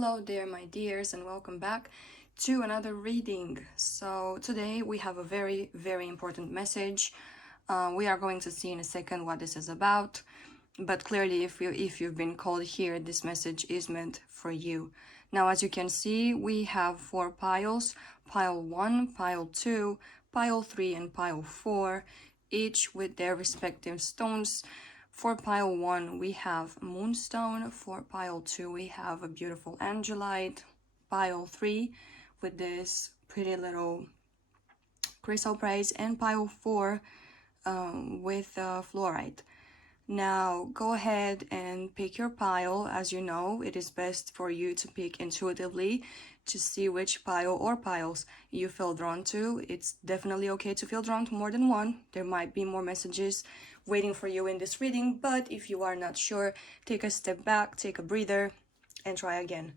Hello there, my dears, and welcome back to another reading. So today we have a very important message. We are going to see in a second what this is about, but clearly if you've been called here, this message is meant for you. Now, as you can see, we have 4 piles: pile 1, pile 2, pile 3, and pile 4, each with their respective stones. For pile 1, we have Moonstone. For pile 2, we have a beautiful Angelite. Pile 3, with this pretty little CHRYSOPRASE. And pile 4, with FLUORITE. Now, go ahead and pick your pile. As you know, it is best for you to pick intuitively to see which pile or piles you feel drawn to. It's definitely okay to feel drawn to more than one. There might be more messages waiting for you in this reading, but if you are not sure, take a step back, take a breather, and try again.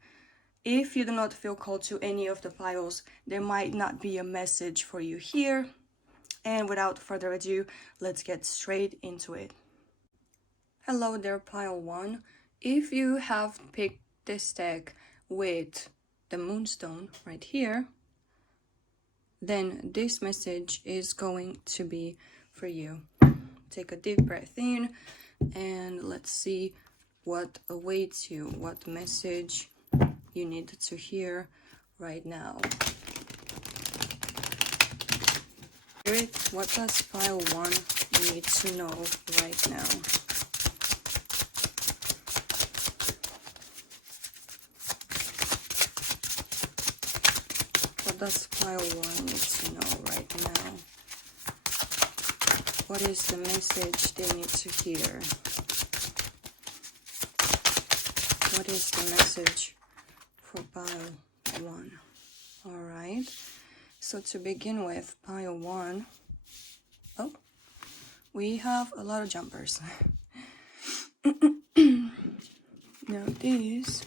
If you do not feel called to any of the piles, there might not be a message for you here. And without further ado, let's get straight into it. Hello there, pile 1. If you have picked this deck with the Moonstone right here, then this message is going to be for you. Take a deep breath in and let's see what awaits you, what message you need to hear right now. Spirit, what does pile 1 need to know right now? What does pile 1 need to know right now? What is the message they need to hear? What is the message for pile 1? Alright, so to begin with, pile 1, oh, we have a lot of jumpers. Now these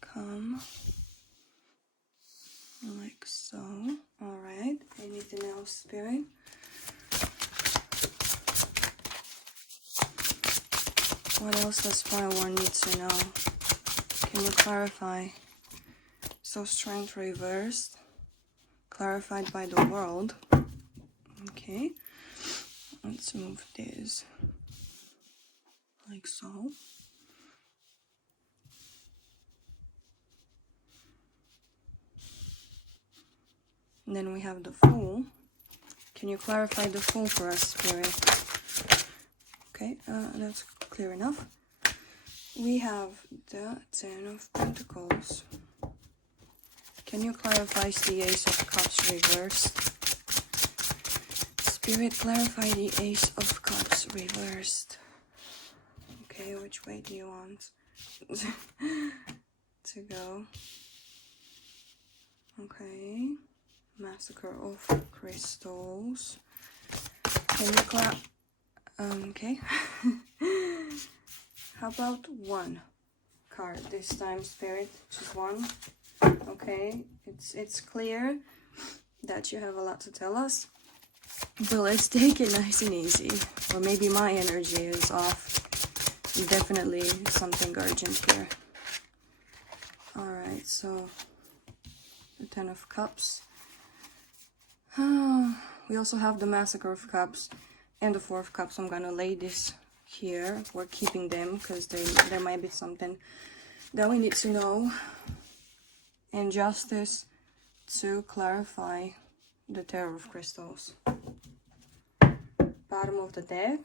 come like so. Alright, anything else, Spirit? What else does pile 1 need to know? Can you clarify? So strength reversed, clarified by the world. Okay, let's move this like so. And then we have the Fool. Can you clarify the Fool for us, Spirit? Okay, that's clear enough. We have the 10 of Pentacles. Can you clarify the Ace of Cups reversed? Spirit, clarify the Ace of Cups reversed. Okay, which way do you want to go? Okay. Massacre of Crystals. Can you okay. How about one card this time, Spirit? Just one. Okay, it's clear that you have a lot to tell us, but let's take it nice and easy. Or maybe my energy is off. Definitely something urgent here. Alright, so the 10 of Cups. We also have the Massacre of Cups and the 4 of Cups. I'm gonna lay this here. We're keeping them because there might be something that we need to know. And Justice to clarify the Terror of Crystals. Bottom of the deck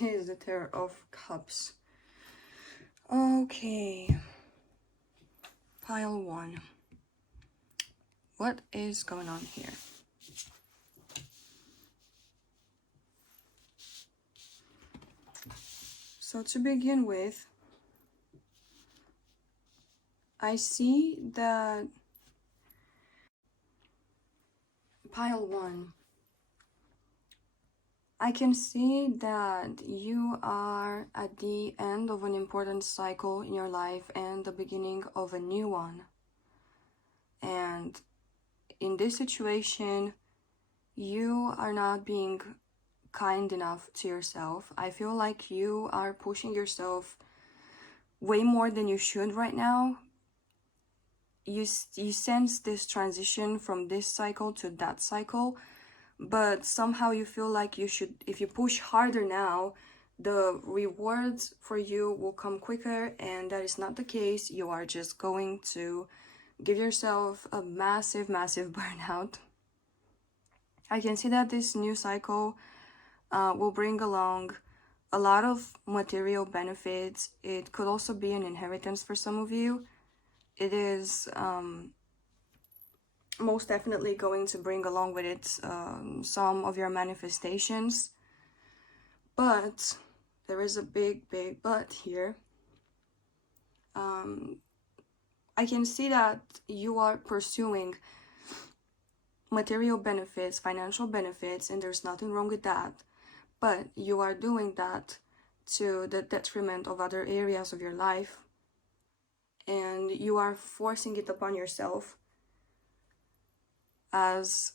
is the Terror of Cups. Okay. Pile 1. What is going on here? So to begin with, I see that pile 1, I can see that you are at the end of an important cycle in your life and the beginning of a new one. And in this situation, you are not being kind enough to yourself. I feel like you are pushing yourself way more than you should right now. You sense this transition from this cycle to that cycle, but somehow you feel like you should, if you push harder now, the rewards for you will come quicker, and that is not the case. You are just going to give yourself a massive burnout. I can see that this new cycle will bring along a lot of material benefits. It could also be an inheritance for some of you. It is most definitely going to bring along with it some of your manifestations. But there is a big but here. I can see that you are pursuing material benefits, financial benefits, and there's nothing wrong with that. But you are doing that to the detriment of other areas of your life, and you are forcing it upon yourself, as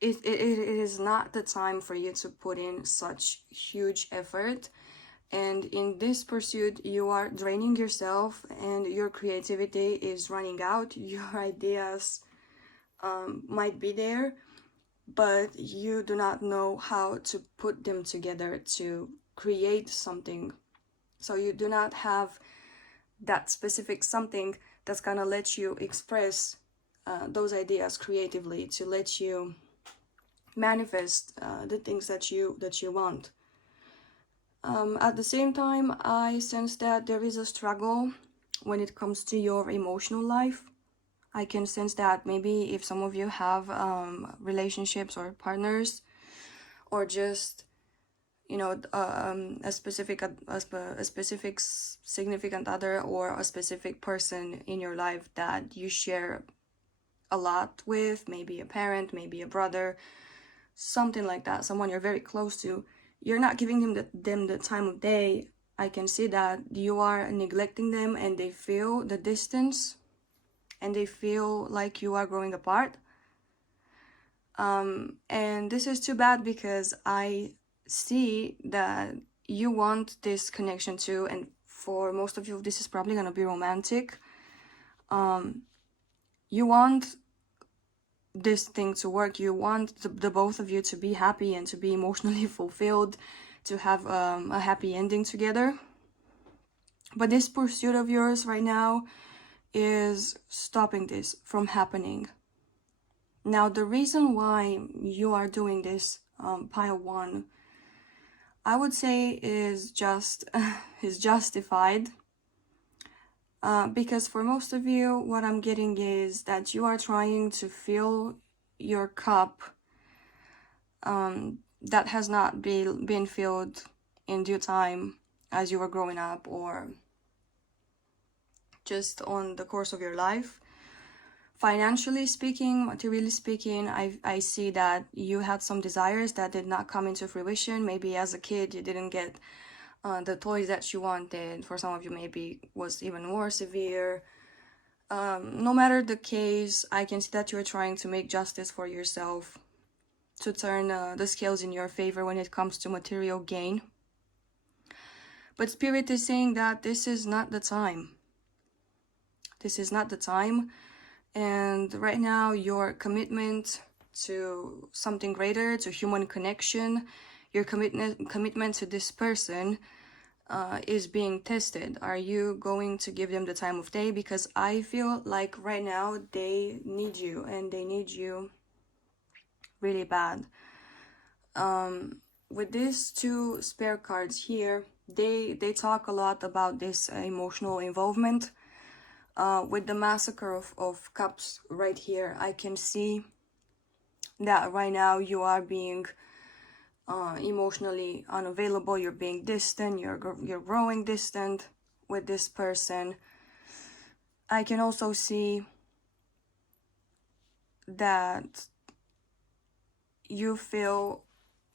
it is not the time for you to put in such huge effort. And in this pursuit, you are draining yourself, and your creativity is running out. Your ideas might be there, but you do not know how to put them together to create something. So you do not have that specific something that's gonna let you express those ideas creatively, to let you manifest the things that you want. At the same time, I sense that there is a struggle when it comes to your emotional life. I can sense that maybe if some of you have relationships or partners, or just, you know, a specific significant other, or a specific person in your life that you share a lot with, maybe a parent, maybe a brother, something like that, someone you're very close to, you're not giving them the time of day. I can see that you are neglecting them, and they feel the distance, and they feel like you are growing apart. And this is too bad, because I see that you want this connection too, and for most of you this is probably gonna be romantic. You want this thing to work. You want the both of you to be happy and to be emotionally fulfilled, to have a happy ending together. But this pursuit of yours right now is stopping this from happening. Now, the reason why you are doing this, pile one, I would say is justified. Because for most of you, what I'm getting is that you are trying to fill your cup that has not been filled in due time as you were growing up, or just on the course of your life. Financially speaking, materially speaking, I see that you had some desires that did not come into fruition. Maybe as a kid you didn't get the toys that you wanted. For some of you, maybe was even more severe. No matter the case, I can see that you're trying to make justice for yourself, to turn the scales in your favor when it comes to material gain. But Spirit is saying that this is not the time. This is not the time. And right now, your commitment to something greater, to human connection, your commitment to this person is being tested. Are you going to give them the time of day? Because I feel like right now they need you, and they need you really bad. With these two spare cards here, they talk a lot about this emotional involvement. With the Massacre of Cups right here, I can see that right now you are being emotionally unavailable. You're being distant. You're growing distant with this person. I can also see that you feel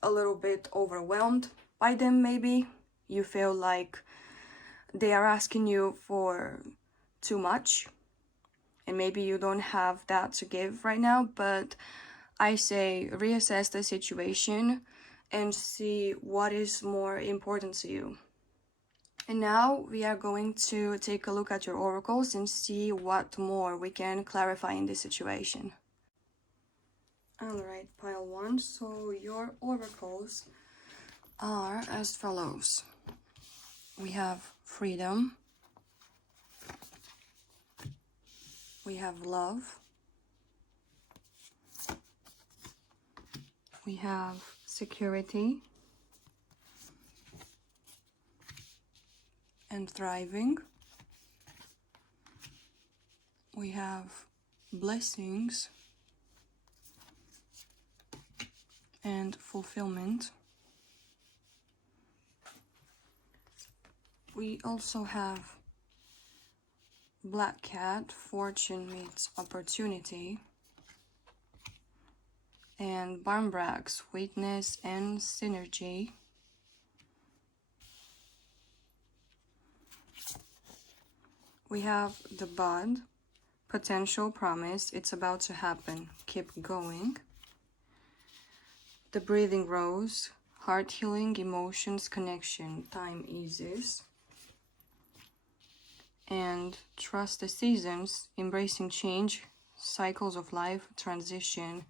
a little bit overwhelmed by them. Maybe you feel like they are asking you for too much, and maybe you don't have that to give right now. But I say reassess the situation and see what is more important to you. And now we are going to take a look at your oracles and see what more we can clarify in this situation. Alright, pile 1. So your oracles are as follows. We have freedom. We have love. We have security and thriving. We have blessings and fulfillment. We also have Black Cat, fortune meets opportunity, and Barmbrack, sweetness and synergy. We have the Bud, potential promise, it's about to happen, keep going. The Breathing Rose, heart healing, emotions, connection, time eases. And Trust the seasons, embracing change, cycles of life, transition,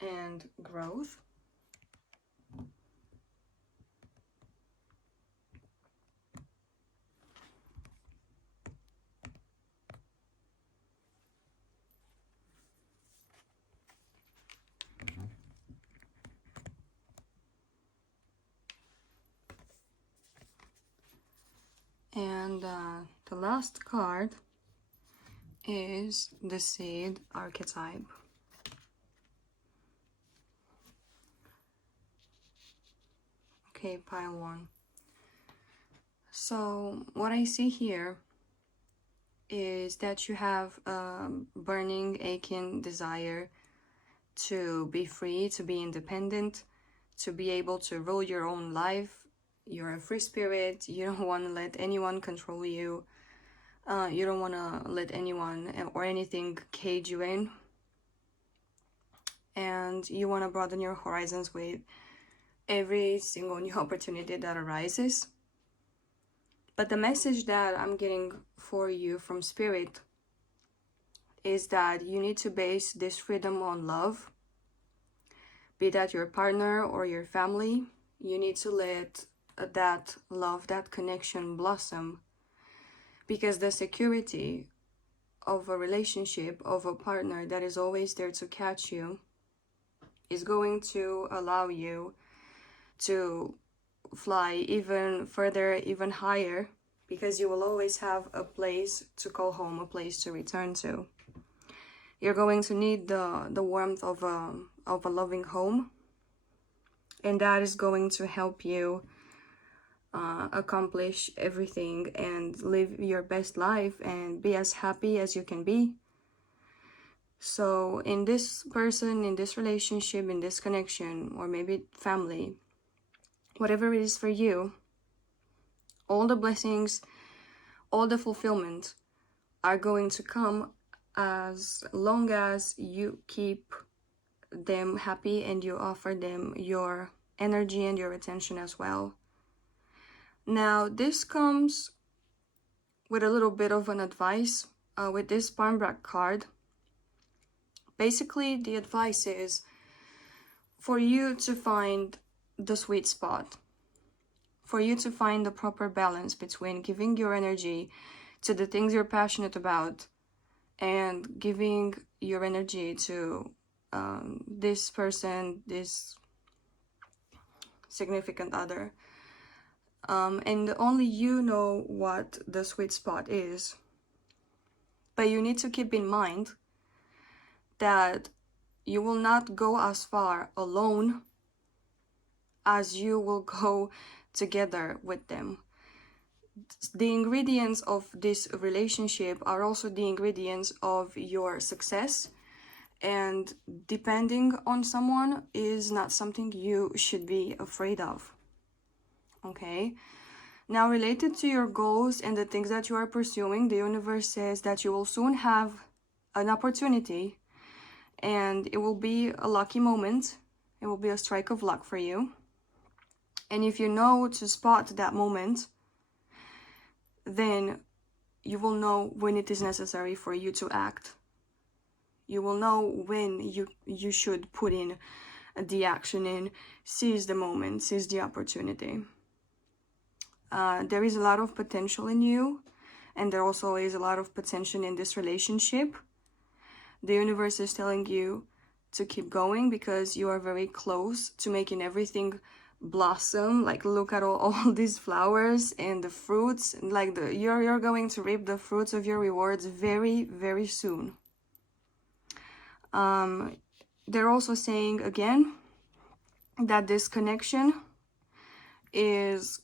and growth. And the last card is the Seed archetype. Okay, pile 1. So what I see here is that you have a burning, aching desire to be free, to be independent, to be able to rule your own life. You're a free spirit. You don't want to let anyone control you. You don't want to let anyone or anything cage you in. And you want to broaden your horizons with every single new opportunity that arises. But the message that I'm getting for you from Spirit is that you need to base this freedom on love. Be that your partner or your family, you need to let that love, that connection blossom. Because the security of a relationship, of a partner that is always there to catch you, is going to allow you to fly even further, even higher, because you will always have a place to call home, a place to return to. You're going to need the warmth of a loving home, and that is going to help you accomplish everything and live your best life and be as happy as you can be. So in this person, in this relationship, in this connection, or maybe family, whatever it is for you, all the blessings, all the fulfillment are going to come as long as you keep them happy and you offer them your energy and your attention as well. Now, this comes with a little bit of an advice with this Barmbrack card. Basically, the advice is for you to find the sweet spot, for you to find the proper balance between giving your energy to the things you're passionate about and giving your energy to this person, this significant other. And only you know what the sweet spot is. But you need to keep in mind that you will not go as far alone as you will go together with them. The ingredients of this relationship are also the ingredients of your success, and depending on someone is not something you should be afraid of. Okay? Now, related to your goals and the things that you are pursuing, the universe says that you will soon have an opportunity and it will be a lucky moment. It will be a strike of luck for you. And if you know to spot that moment, then you will know when it is necessary for you to act. You will know when you should put in the action and seize the moment, seize the opportunity. There is a lot of potential in you, and there also is a lot of potential in this relationship. The universe is telling you to keep going because you are very close to making everything blossom. Like, look at all these flowers and the fruits. Like, you're going to reap the fruits of your rewards very, very soon. They're also saying again that this connection is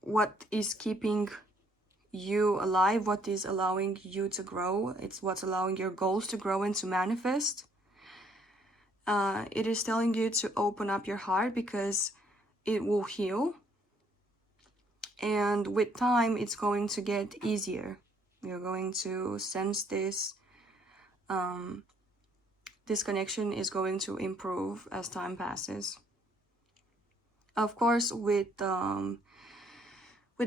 what is keeping you alive, what is allowing you to grow. It's what's allowing your goals to grow and to manifest. It is telling you to open up your heart because it will heal, and with time it's going to get easier. You're going to sense this. This connection is going to improve as time passes. Of course, with the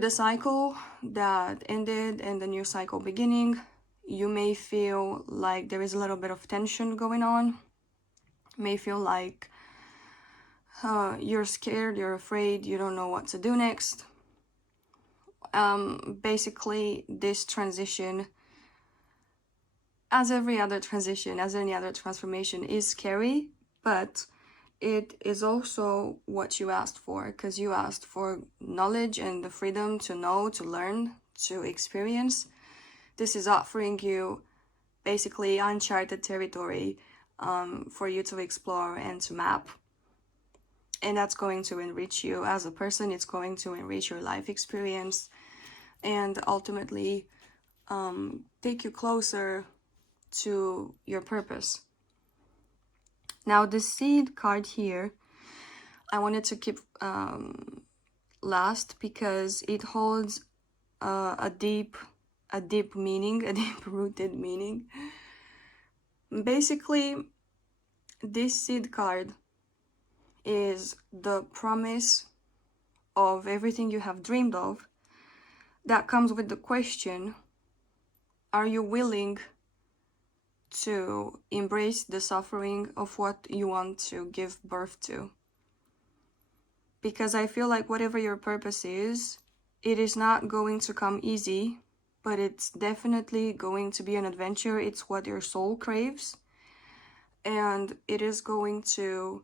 cycle that ended and the new cycle beginning, you may feel like there is a little bit of tension going on. You may feel like you're scared, you're afraid, you don't know what to do next. Basically, this transition, as every other transition, as any other transformation, is scary, but it is also what you asked for, because you asked for knowledge and the freedom to know, to learn, to experience. This is offering you basically uncharted territory for you to explore and to map. And that's going to enrich you as a person. It's going to enrich your life experience and ultimately take you closer to your purpose. Now, the Seed card here, I wanted to keep last because it holds a deep meaning, a deep-rooted meaning. Basically, this Seed card is the promise of everything you have dreamed of. That comes with the question, are you willing to embrace the suffering of what you want to give birth to? Because I feel like whatever your purpose is, it is not going to come easy, but it's definitely going to be an adventure. It's what your soul craves, and it is going to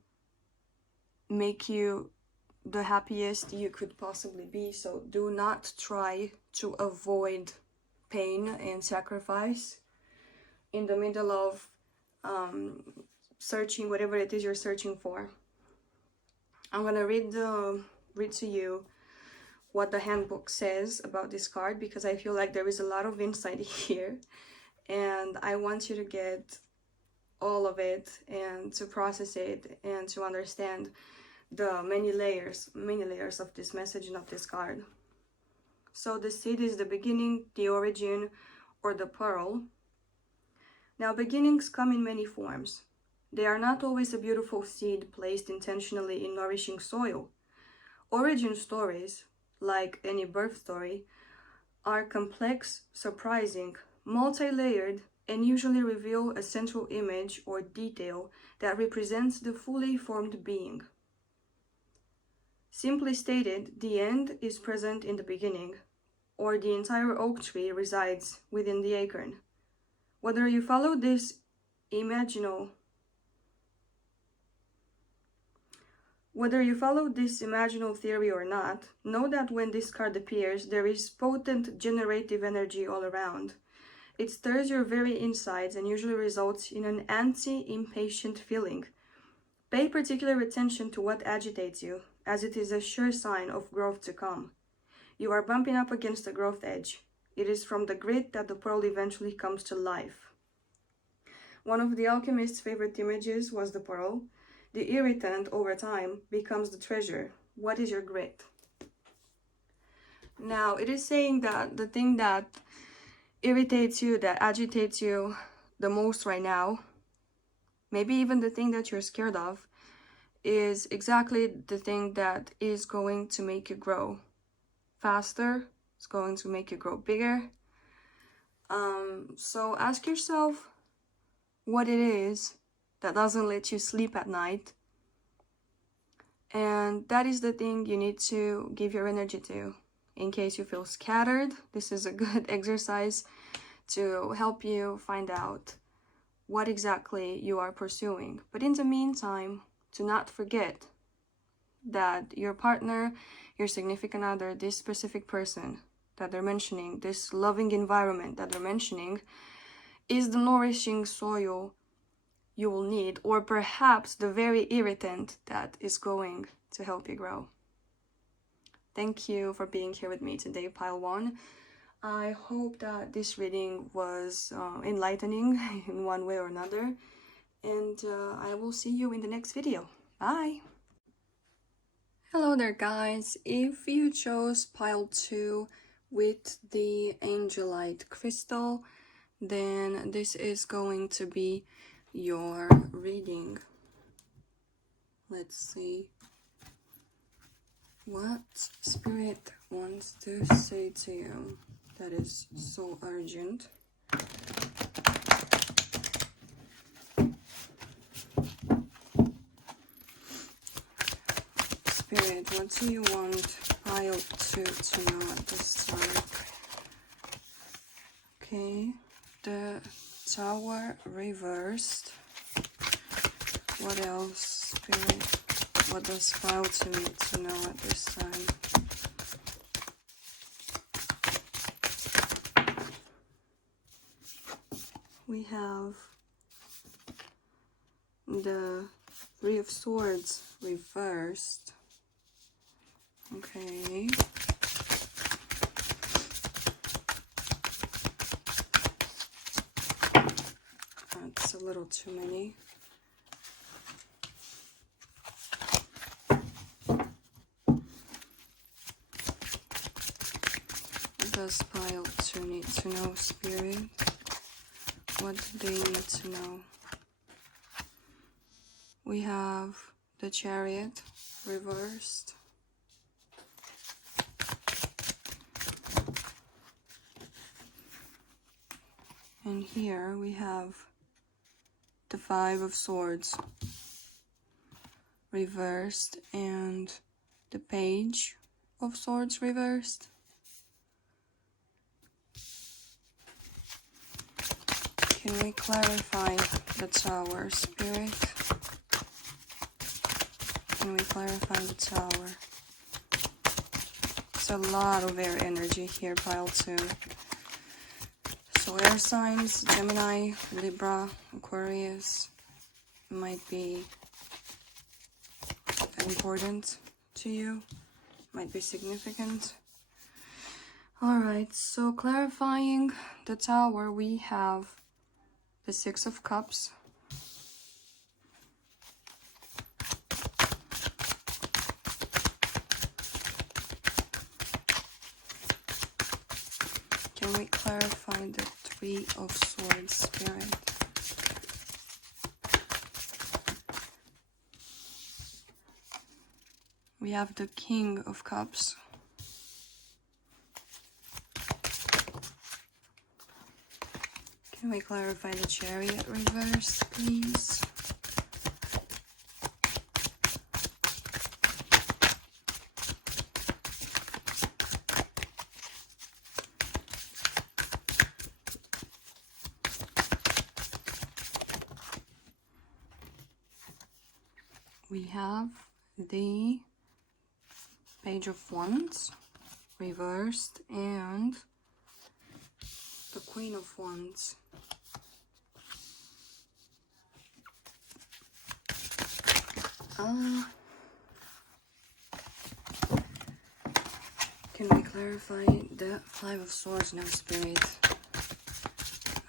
make you the happiest you could possibly be. So do not try to avoid pain and sacrifice in the middle of searching whatever it is you're searching for. I'm gonna read to you what the handbook says about this card, because I feel like there is a lot of insight here, and I want you to get all of it and to process it and to understand the many layers of this message and of this card. So the seed is the beginning, the origin, or the pearl. Now, beginnings come in many forms. They are not always a beautiful seed placed intentionally in nourishing soil. Origin stories, like any birth story, are complex, surprising, multi-layered, and usually reveal a central image or detail that represents the fully formed being. Simply stated, the end is present in the beginning, or the entire oak tree resides within the acorn. Whether you follow this imaginal theory or not, know that when this card appears, there is potent generative energy all around. It stirs your very insides and usually results in an antsy, impatient feeling. Pay particular attention to what agitates you, as it is a sure sign of growth to come. You are bumping up against the growth edge. It is from the grit that the pearl eventually comes to life. One of the alchemist's favorite images was the pearl. The irritant, over time, becomes the treasure. What is your grit? Now, it is saying that the thing that irritates you, that agitates you the most right now, maybe even the thing that you're scared of, is exactly the thing that is going to make you grow faster. It's going to make you grow bigger. So ask yourself what it is that doesn't let you sleep at night. And that is the thing you need to give your energy to. In case you feel scattered, this is a good exercise to help you find out what exactly you are pursuing. But in the meantime, do not forget that your partner, your significant other, this specific person that they're mentioning, this loving environment that they're mentioning, is the nourishing soil you will need, or perhaps the very irritant that is going to help you grow. Thank you for being here with me today, Pile 1. I hope that this reading was enlightening in one way or another, and I will see you in the next video. Bye! Hello there, guys. If you chose Pile 2 with the Angelite crystal, then this is going to be your reading. Let's see what Spirit wants to say to you that is so urgent. Spirit, what do you want Pile 2 to know at this time? Okay, the Tower reversed. What else, Spirit? What does Pile 2 need to know at this time? We have the Three of Swords reversed. Okay. That's a little too many. What does Pile 2 need to know, Spirit? What do they need to know? We have the Chariot reversed. And here we have the Five of Swords reversed and the Page of Swords reversed. Can we clarify the Tower, Spirit? Can we clarify the Tower? It's a lot of air energy here, Pile 2. So air signs, Gemini, Libra, Aquarius might be important to you, might be significant. Alright, so clarifying the Tower, we have the Six of Cups. Can we clarify the Three of Swords, Spirit? We have the King of Cups. Can we clarify the Chariot reversed, please? We have the Page of Wands reversed and the Queen of Wands. Can we clarify the Five of Swords now, Spirit?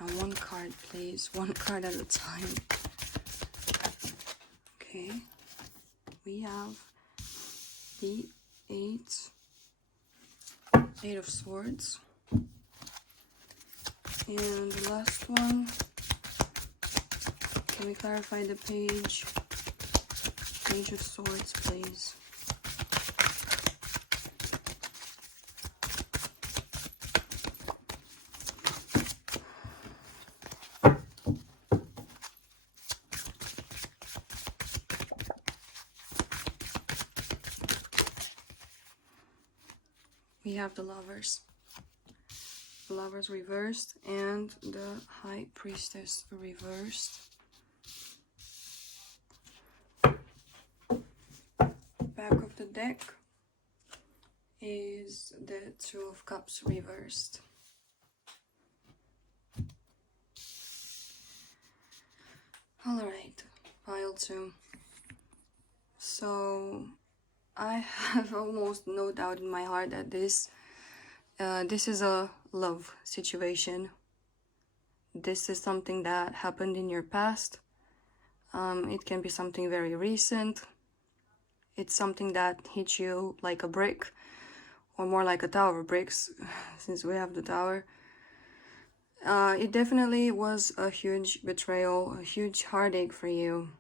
Now one card, please. One card at a time. Okay. We have the Eight of Swords. And the last one, Can we clarify the page? Page of Swords, please. We have the Lovers. The Lovers reversed and the High Priestess reversed. Back of the deck is the Two of Cups reversed. Alright, pile 2. So I have almost no doubt in my heart that this is a love situation. This is something that happened in your past. It can be something very recent. It's something that hit you like a brick, or more like a tower of bricks, since we have the tower. It definitely was a huge betrayal, a huge heartache for you.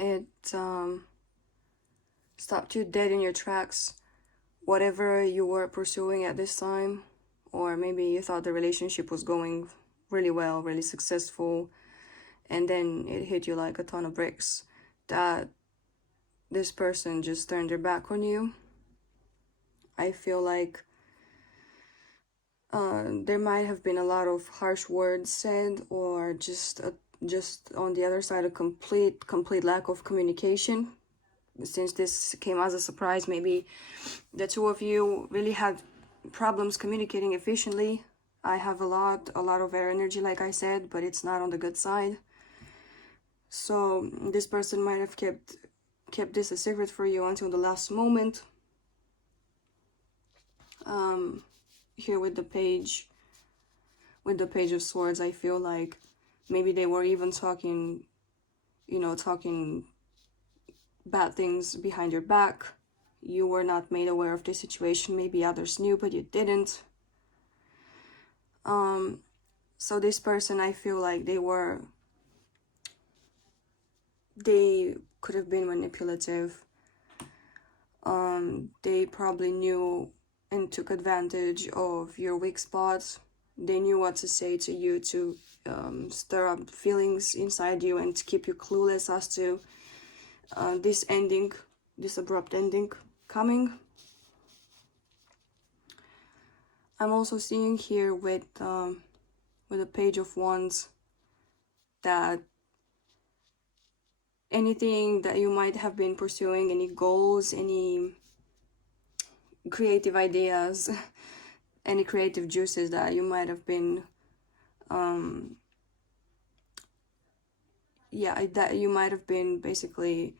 It stopped you dead in your tracks. Whatever you were pursuing at this time, or maybe you thought the relationship was going really well, really successful, and then it hit you like a ton of bricks that this person just turned their back on you. I feel like there might have been a lot of harsh words said, or just on the other side a complete lack of communication. Since this came as a surprise, maybe the two of you really had problems communicating efficiently. I have a lot of air energy, like I said, but it's not on the good side. So this person might have kept this a secret for you until the last moment. Here with the page of Swords, I feel like maybe they were even talking bad things behind your back. You were not made aware of this situation. Maybe others knew, but you didn't. So this person, I feel like they could have been manipulative. They probably knew and took advantage of your weak spots. They knew what to say to you to stir up feelings inside you and to keep you clueless as to this abrupt ending coming. I'm also seeing here with the Page of Wands that anything that you might have been pursuing, any goals, any creative ideas, any creative juices that you might have been that you might have been basically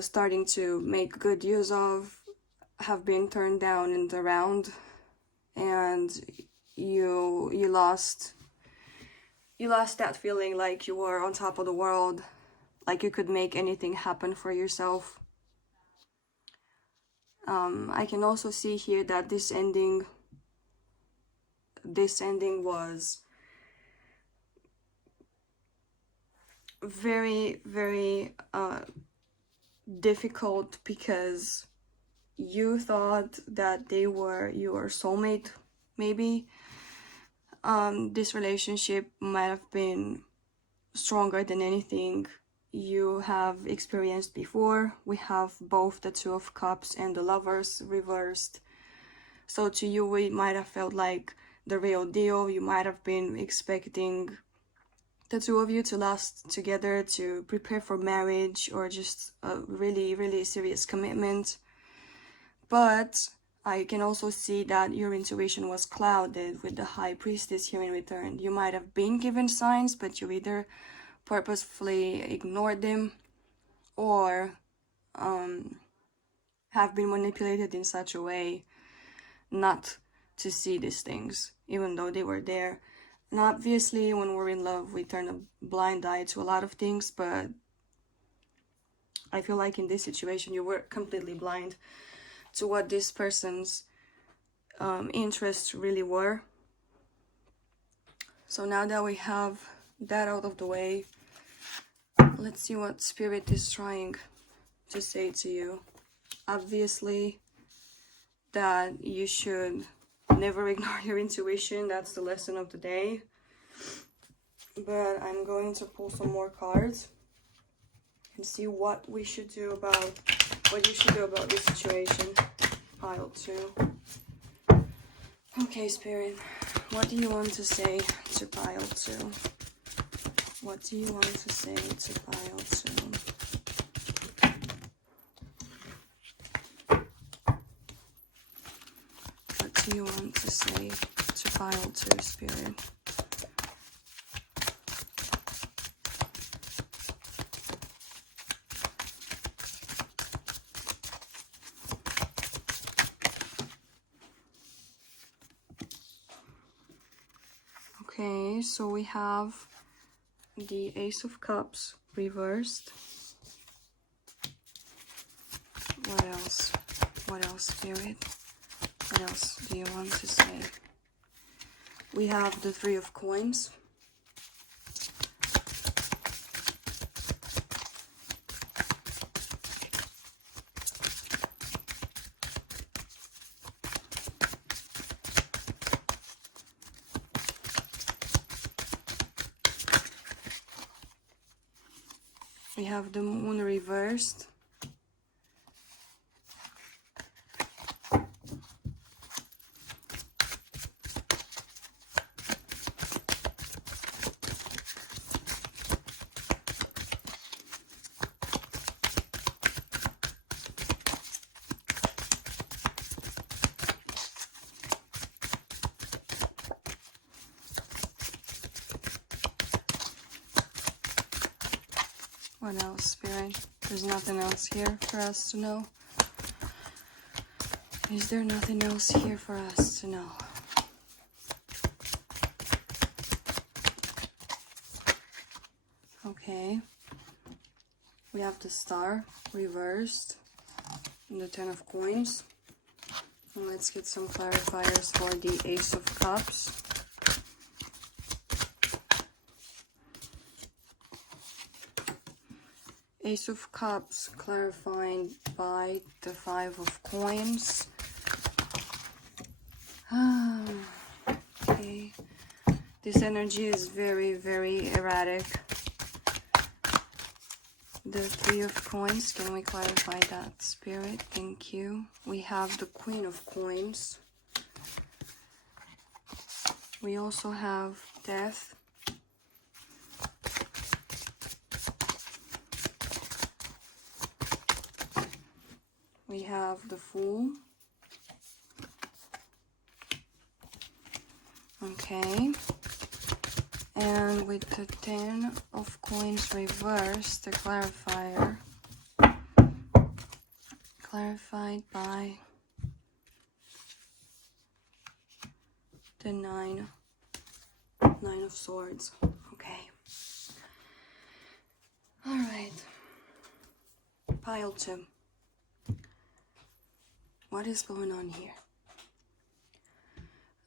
starting to make good use of, have been turned down and around, and you lost that feeling like you were on top of the world, like you could make anything happen for yourself. I can also see here that this ending was very, very difficult, because you thought that they were your soulmate, maybe. This relationship might have been stronger than anything you have experienced before. We have both the Two of Cups and the Lovers reversed. So to you, it might have felt like the real deal. You might have been expecting the two of you to last together, to prepare for marriage, or just a really, really serious commitment. But I can also see that your intuition was clouded with the High Priestess here in return. You might have been given signs, but you either purposefully ignored them, or have been manipulated in such a way not to see these things, even though they were there. And obviously, when we're in love, we turn a blind eye to a lot of things, but I feel like in this situation, you were completely blind to what this person's interests really were. So now that we have that out of the way. Let's see what Spirit is trying to say to you. Obviously, that you should never ignore your intuition. That's the lesson of the day. But I'm going to pull some more cards and see what we should do about, what you should do about this situation. Pile 2. Okay, Spirit, what do you want to say to pile 2? What do you want to say to pile 2? What do you want to say to pile 2, Spirit? Okay, so we have the Ace of Cups reversed. What else? What else, Spirit? What else do you want to say? We have the Three of Coins. We have the Moon reversed. What else, Spirit? There's nothing else here for us to know. Is there nothing else here for us to know? Okay. We have the Star reversed and the Ten of Coins. And let's get some clarifiers for the Ace of Cups. Ace of Cups clarified by the Five of Coins. Okay. This energy is very, very erratic. The Three of Coins, can we clarify that, Spirit? Thank you. We have the Queen of Coins. We also have Death. We have the Fool. Okay. And with the Ten of Coins reversed, the clarifier clarified by the Nine of Swords. Okay. All right. Pile 2. What is going on here?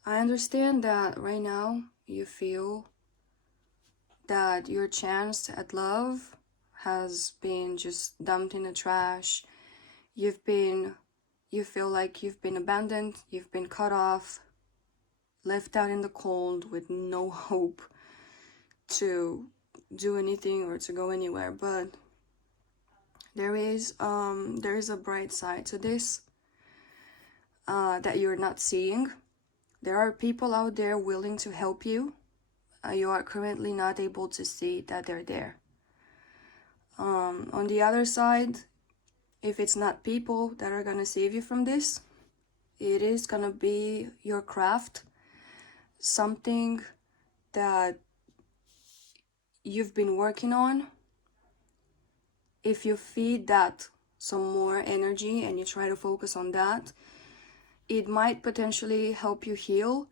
I understand that right now you feel that your chance at love has been just dumped in the trash. You feel like you've been abandoned, you've been cut off, left out in the cold with no hope to do anything or to go anywhere. But there is a bright side to this that you're not seeing. There are people out there willing to help you. You are currently not able to see that they're there. On the other side, if it's not people that are gonna save you from this, it is gonna be your craft, something that you've been working on. If you feed that some more energy and you try to focus on that, it might potentially help you heal,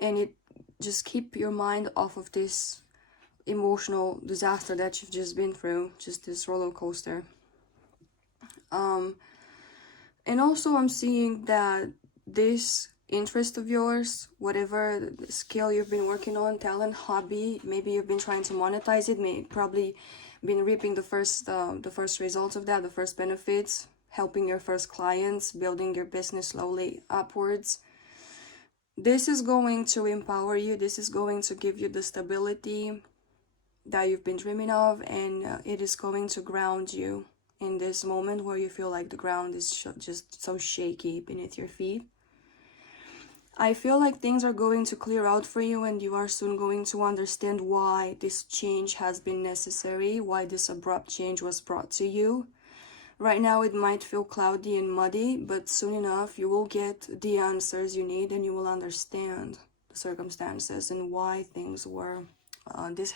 and it just keep your mind off of this emotional disaster that you've just been through, just this roller coaster. And also I'm seeing that this interest of yours, whatever skill you've been working on, talent, hobby, maybe you've been trying to monetize it, may probably been reaping the first results of that, the first benefits, helping your first clients, building your business slowly upwards. This is going to empower you. This is going to give you the stability that you've been dreaming of, and it is going to ground you in this moment where you feel like the ground is just so shaky beneath your feet. I feel like things are going to clear out for you, and you are soon going to understand why this change has been necessary, why this abrupt change was brought to you. Right now it might feel cloudy and muddy, but soon enough you will get the answers you need, and you will understand the circumstances and why things were. This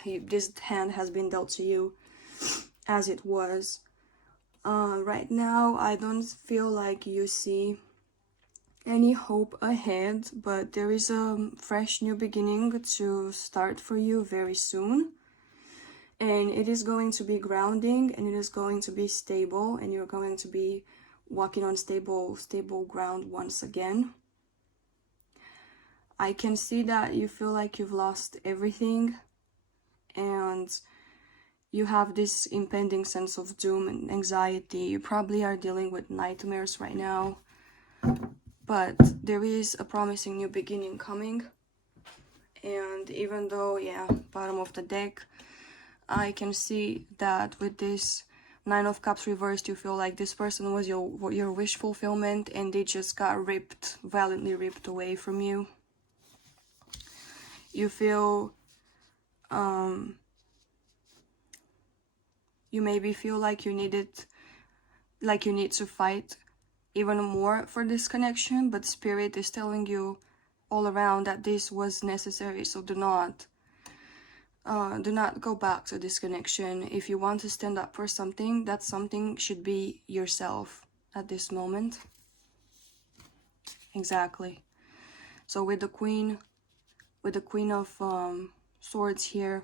hand has been dealt to you as it was. Right now I don't feel like you see any hope ahead, but there is a fresh new beginning to start for you very soon, and it is going to be grounding, and it is going to be stable, and you're going to be walking on stable ground once again. I can see that you feel like you've lost everything, and you have this impending sense of doom and anxiety. You probably are dealing with nightmares right now, but there is a promising new beginning coming. And even though, yeah, bottom of the deck, I can see that with this Nine of Cups reversed, you feel like this person was your wish fulfillment, and they just got violently ripped away from you. You feel, you maybe feel like you need to fight even more for this connection, but Spirit is telling you all around that this was necessary. So do not go back to this connection. If you want to stand up for something, that something should be yourself at this moment. Exactly. So with the Queen of Swords here,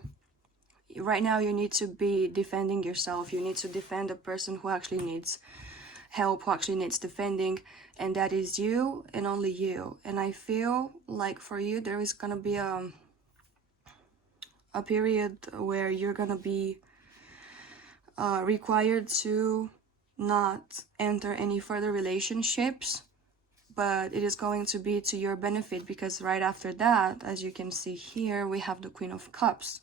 right now you need to be defending yourself. You need to defend the person who actually needs help, who actually needs defending, and that is you and only you. And I feel like for you there is gonna be a period where you're gonna be required to not enter any further relationships, but it is going to be to your benefit, because right after that, as you can see here, we have the Queen of Cups.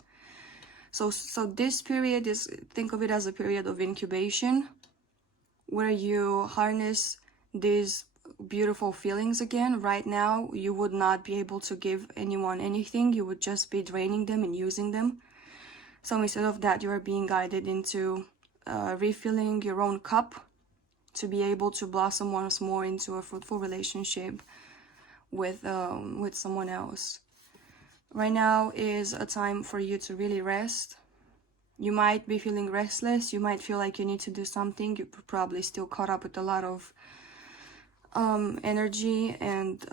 So this period is, think of it as a period of incubation, where you harness these beautiful feelings again. Right now you would not be able to give anyone anything. You would just be draining them and using them. So instead of that, you are being guided into refilling your own cup to be able to blossom once more into a fruitful relationship with someone else. Right now is a time for you to really rest. You might be feeling restless. You might feel like you need to do something. You're probably still caught up with a lot of energy, and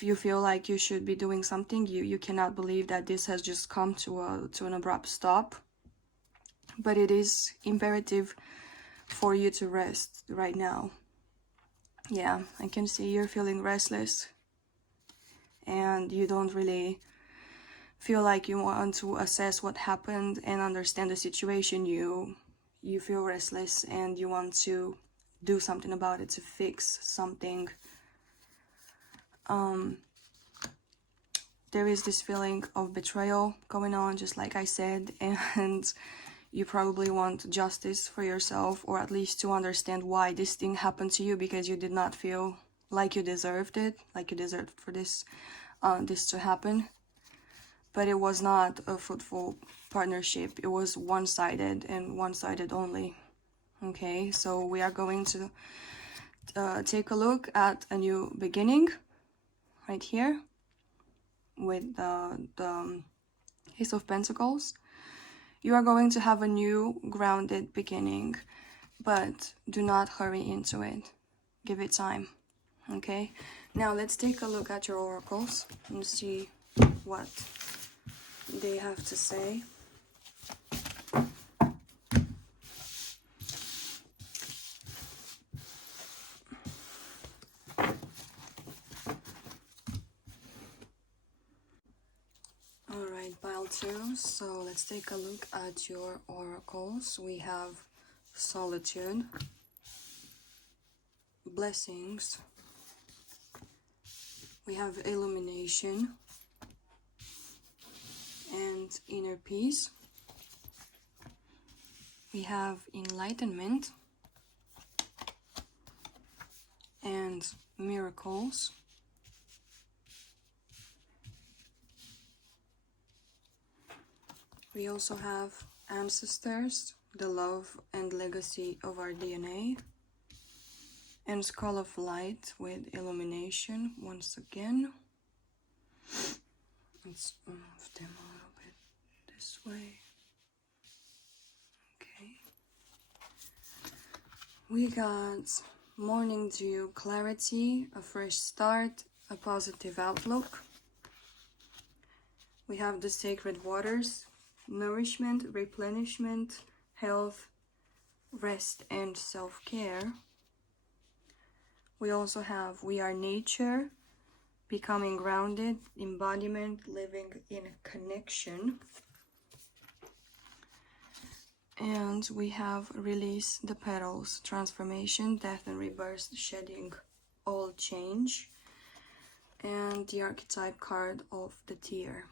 you feel like you should be doing something. You cannot believe that this has just come to an abrupt stop. But it is imperative for you to rest right now. Yeah, I can see you're feeling restless, and you don't really feel like you want to assess what happened and understand the situation. You feel restless, and you want to do something about it, to fix something. There is this feeling of betrayal going on, just like I said, and you probably want justice for yourself, or at least to understand why this thing happened to you, because you did not feel like you deserved it, like you deserved for this to happen. But it was not a fruitful partnership. It was one-sided, and one-sided only. Okay, so we are going to take a look at a new beginning right here with the Ace of Pentacles. You are going to have a new grounded beginning, but do not hurry into it. Give it time. Okay, now let's take a look at your oracles and see what they have to say. pile 2. So let's take a look at your oracles. We have solitude, blessings, we have illumination and inner peace. We have enlightenment and miracles. We also have ancestors, the love and legacy of our DNA, and skull of light with illumination once again. Let's move them a little bit this way. Okay. We got morning dew, clarity, a fresh start, a positive outlook. We have the sacred waters, nourishment, replenishment, health, rest, and self-care. We also have we are nature, becoming grounded, embodiment, living in connection. And we have release the petals, transformation, death and rebirth, shedding all change. And the archetype card of the tear.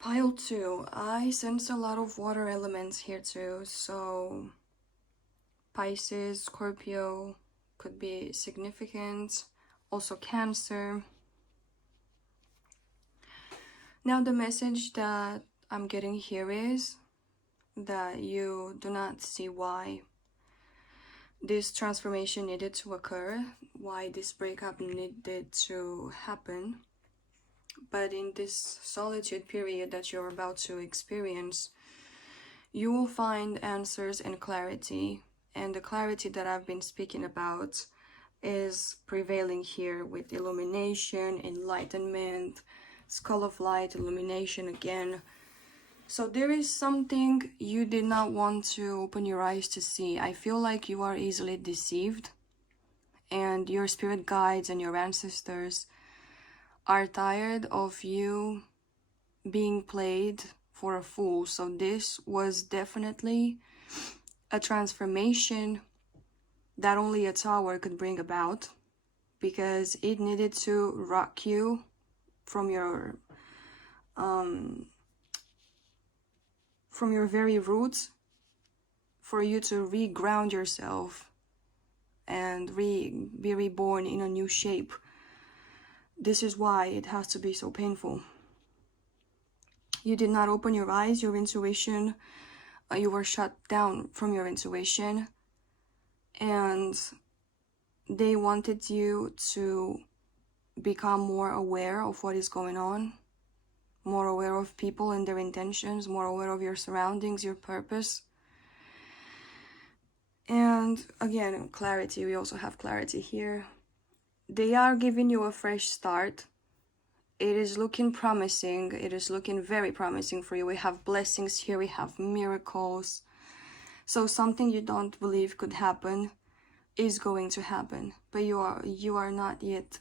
Pile 2. I sense a lot of water elements here too. So Pisces, Scorpio could be significant. Also Cancer. Now the message that I'm getting here is that you do not see why this transformation needed to occur, why this breakup needed to happen. But in this solitude period that you're about to experience, you will find answers and clarity. And the clarity that I've been speaking about is prevailing here with illumination, enlightenment, skull of light, illumination again. So there is something you did not want to open your eyes to see. I feel like you are easily deceived, and your spirit guides and your ancestors are tired of you being played for a fool. So this was definitely a transformation that only a tower could bring about, because it needed to rock you from your very roots, for you to reground yourself and be reborn in a new shape. This is why it has to be so painful. You did not open your eyes, your intuition, you were shut down from your intuition, and they wanted you to become more aware of what is going on, more aware of people and their intentions, more aware of your surroundings, your purpose. And again, clarity. We also have clarity here. They are giving you a fresh start. It is looking promising. It is looking very promising for you. We have blessings here. We have miracles. So something you don't believe could happen is going to happen. But you are not yet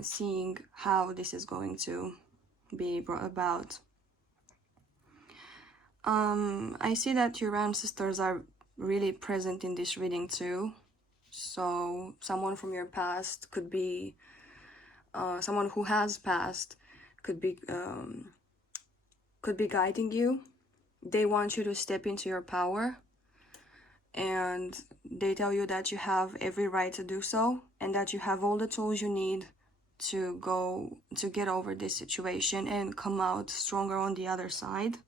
seeing how this is going to be brought about. I see that your ancestors are really present in this reading too. So someone from your past could be someone who has passed, could be guiding you. They want you to step into your power, and they tell you that you have every right to do so, and that you have all the tools you need to get over this situation and come out stronger on the other side.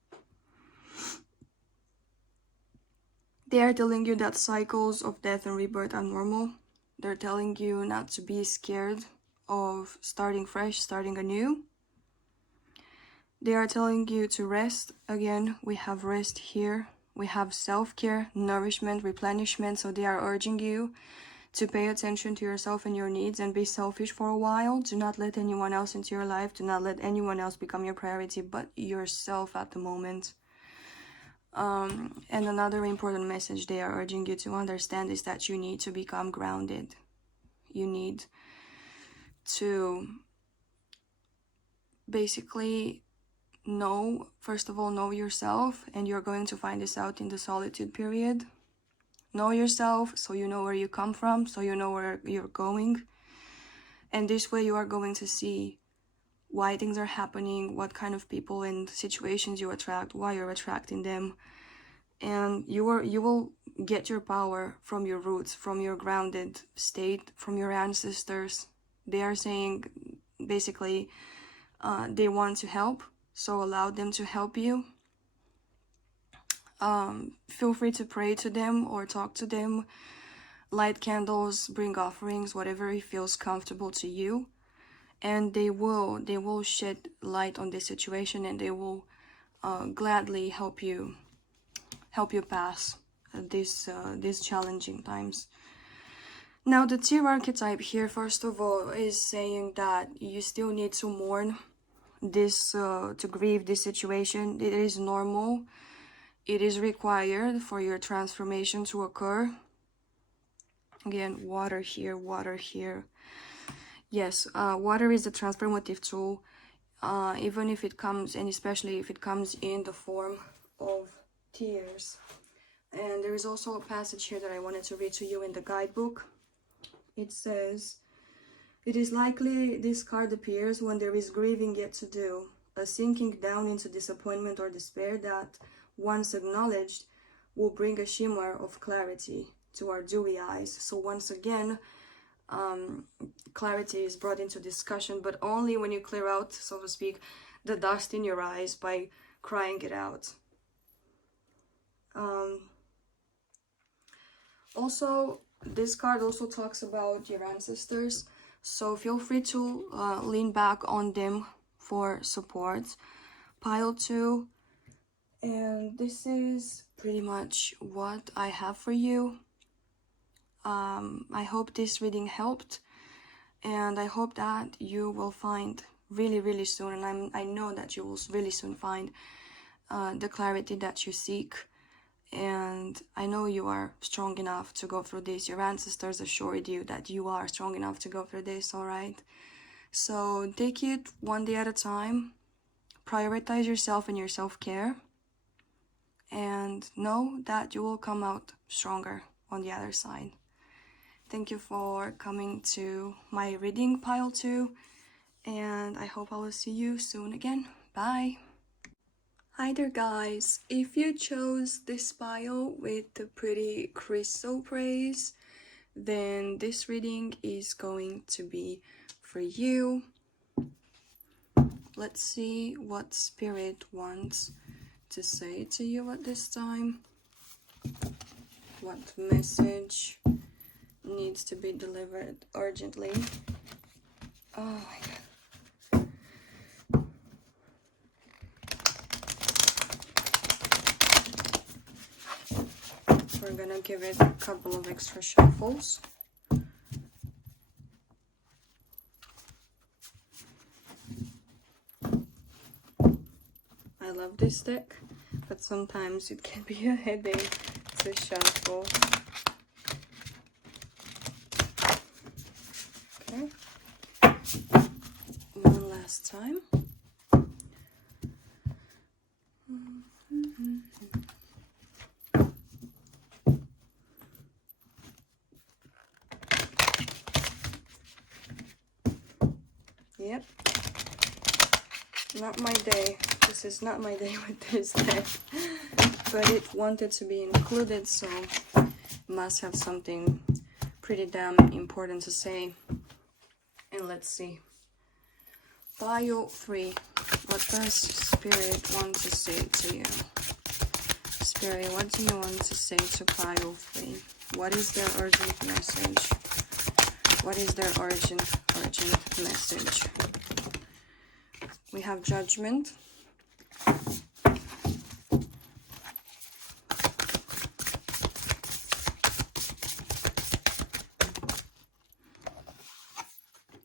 They are telling you that cycles of death and rebirth are normal. They're telling you not to be scared of starting fresh, starting anew. They are telling you to rest. Again, we have rest here. We have self-care, nourishment, replenishment. So they are urging you to pay attention to yourself and your needs and be selfish for a while. Do not let anyone else into your life. Do not let anyone else become your priority but yourself at the moment. And another important message they are urging you to understand is that you need to become grounded. You need to basically first of all, know yourself, and you're going to find this out in the solitude period. Know yourself so you know where you come from, so you know where you're going. And this way you are going to see why things are happening, what kind of people and situations you attract, why you're attracting them. And you will get your power from your roots, from your grounded state, from your ancestors. They are saying, basically, they want to help, so allow them to help you. Feel free to pray to them or talk to them, light candles, bring offerings, whatever feels comfortable to you. And they will shed light on this situation, and they will gladly help you pass these challenging times. Now, the tear archetype here, first of all, is saying that you still need to mourn this, to grieve this situation. It is normal. It is required for your transformation to occur. Again, water here, water here. Yes, water is a transformative tool, even if it comes, and especially if it comes in the form of tears. And there is also a passage here that I wanted to read to you in the guidebook. It says, "It is likely this card appears when there is grieving yet to do, a sinking down into disappointment or despair that, once acknowledged, will bring a shimmer of clarity to our dewy eyes." So once again, clarity is brought into discussion, but only when you clear out, so to speak, the dust in your eyes by crying it out. Also, this card also talks about your ancestors, so feel free to lean back on them for support. Pile 2, and this is pretty much what I have for you. I hope this reading helped, and I hope that you will find really soon, and I know that you will really soon find the clarity that you seek. And I know you are strong enough to go through this. Your ancestors assured you that you are strong enough to go through this, alright? So take it one day at a time. Prioritize yourself and your self-care. And know that you will come out stronger on the other side. Thank you for coming to my reading, Pile 2. And I hope I will see you soon again. Bye! Hi there guys, if you chose this pile with the pretty chrysoprase, then this reading is going to be for you. Let's see what Spirit wants to say to you at this time. What message needs to be delivered urgently? Oh my god. We're gonna give it a couple of extra shuffles. I love this deck, but sometimes it can be a headache to shuffle. Okay. One last time. Yep. Not my day. This is not my day with this deck. But it wanted to be included, so must have something pretty damn important to say. And let's see. Pile 3. What does Spirit want to say to you? Spirit, what do you want to say to Pile 3? What is their urgent message? What is their urgent message? We have Judgment.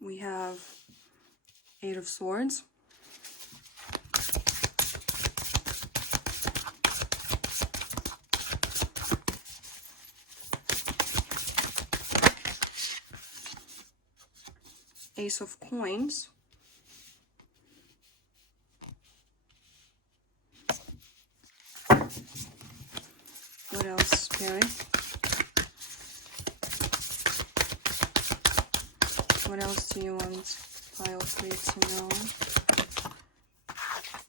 We have Eight of Swords. Ace of Coins. else, Spirit? What else do you want pile 3 to know?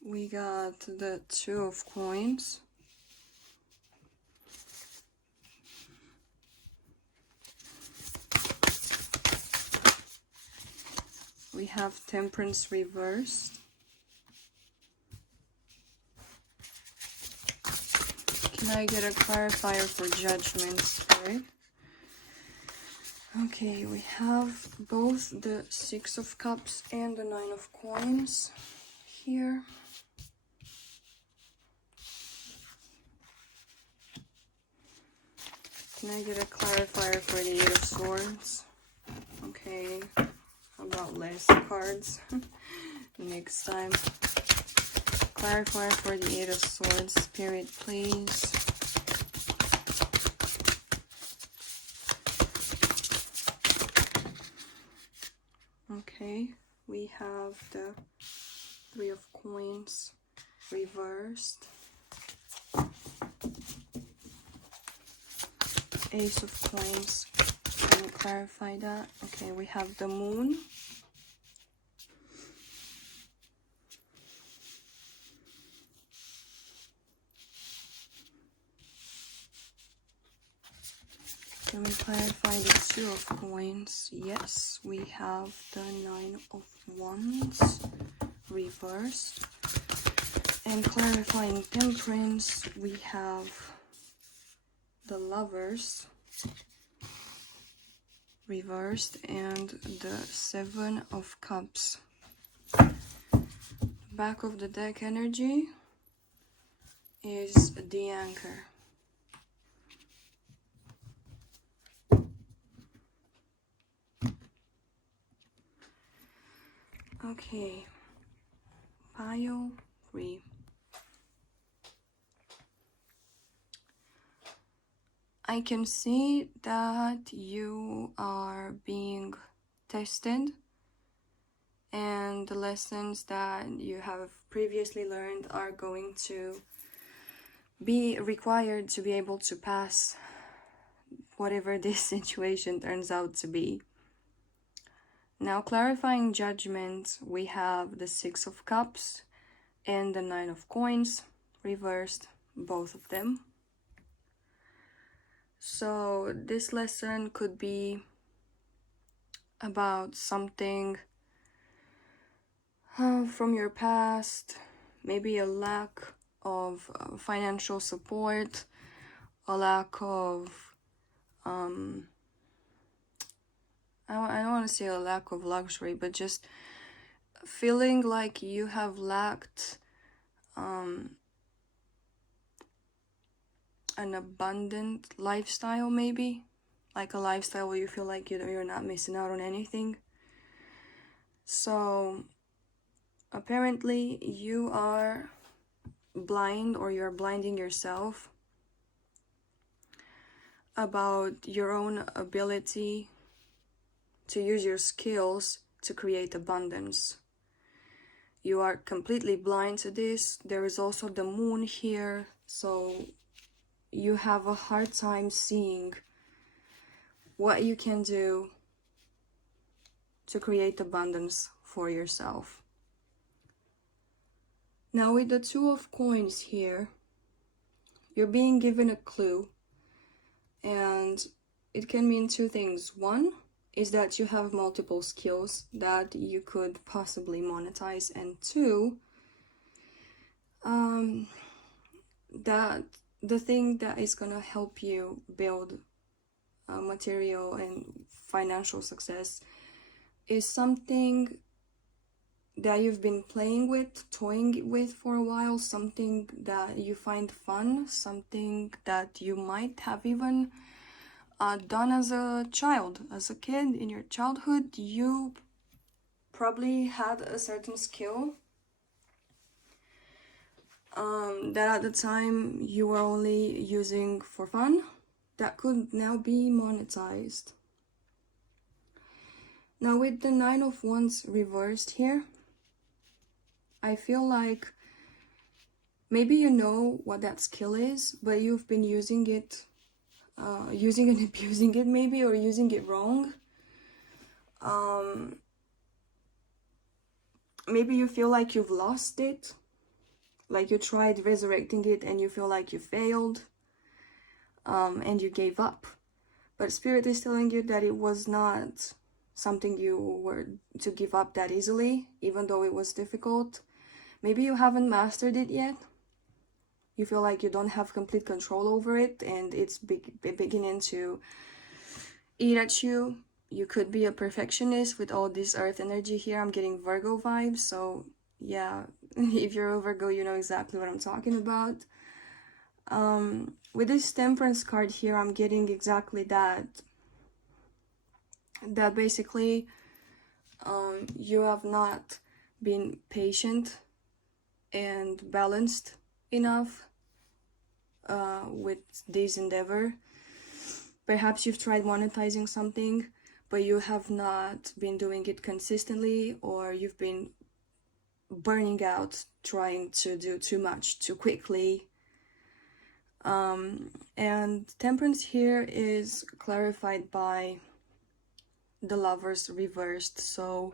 We got the 2 of coins. We have Temperance reversed. Can I get a clarifier for Judgment, Spirit? Okay, we have both the 6 of Cups and the 9 of Coins here. Can I get a clarifier for the 8 of Swords? Okay, how about less cards next time? Clarifier for the 8 of Swords, Spirit, please. Okay, we have the 3 of Coins reversed. Ace of Coins, can you clarify that? Okay, we have the Moon. Can we clarify the 2 of Coins? Yes, we have the 9 of Wands reversed. And clarifying Temperance, we have the Lovers reversed and the 7 of Cups. Back of the deck energy is the Anchor. Okay, pile 3. I can see that you are being tested, and the lessons that you have previously learned are going to be required to be able to pass whatever this situation turns out to be. Now, clarifying Judgment, we have the 6 of Cups and the 9 of Coins reversed, both of them. So this lesson could be about something from your past, maybe a lack of financial support, a lack of I don't want to say a lack of luxury, but just feeling like you have lacked an abundant lifestyle, maybe like a lifestyle where you feel like you're not missing out on anything. So apparently you are blind, or you're blinding yourself about your own ability to use your skills to create abundance. You are completely blind to this. There is also the Moon here, so you have a hard time seeing what you can do to create abundance for yourself. Now with the 2 of Coins here, you're being given a clue, and it can mean 2 things. One is that you have multiple skills that you could possibly monetize, and 2, that the thing that is gonna help you build material and financial success is something that you've been playing with, toying with for a while, something that you find fun, something that you might have even done as a child, as a kid. In your childhood, you probably had a certain skill that at the time you were only using for fun, that could now be monetized. Now with the 9 of Wands reversed here, I feel like maybe you know what that skill is, but you've been using it and abusing it maybe, or using it wrong. Maybe you feel like you've lost it, like you tried resurrecting it and you feel like you failed, and you gave up. But Spirit is telling you that it was not something you were to give up that easily, even though it was difficult. Maybe you haven't mastered it yet. You feel like you don't have complete control over it, and it's beginning to eat at you. You could be a perfectionist with all this earth energy here. I'm getting Virgo vibes, so yeah, if you're a Virgo, you know exactly what I'm talking about. With this Temperance card here, I'm getting exactly that. That basically, you have not been patient and balanced enough with this endeavor. Perhaps you've tried monetizing something, but you have not been doing it consistently, or you've been burning out trying to do too much too quickly. And Temperance here is clarified by the Lovers reversed. So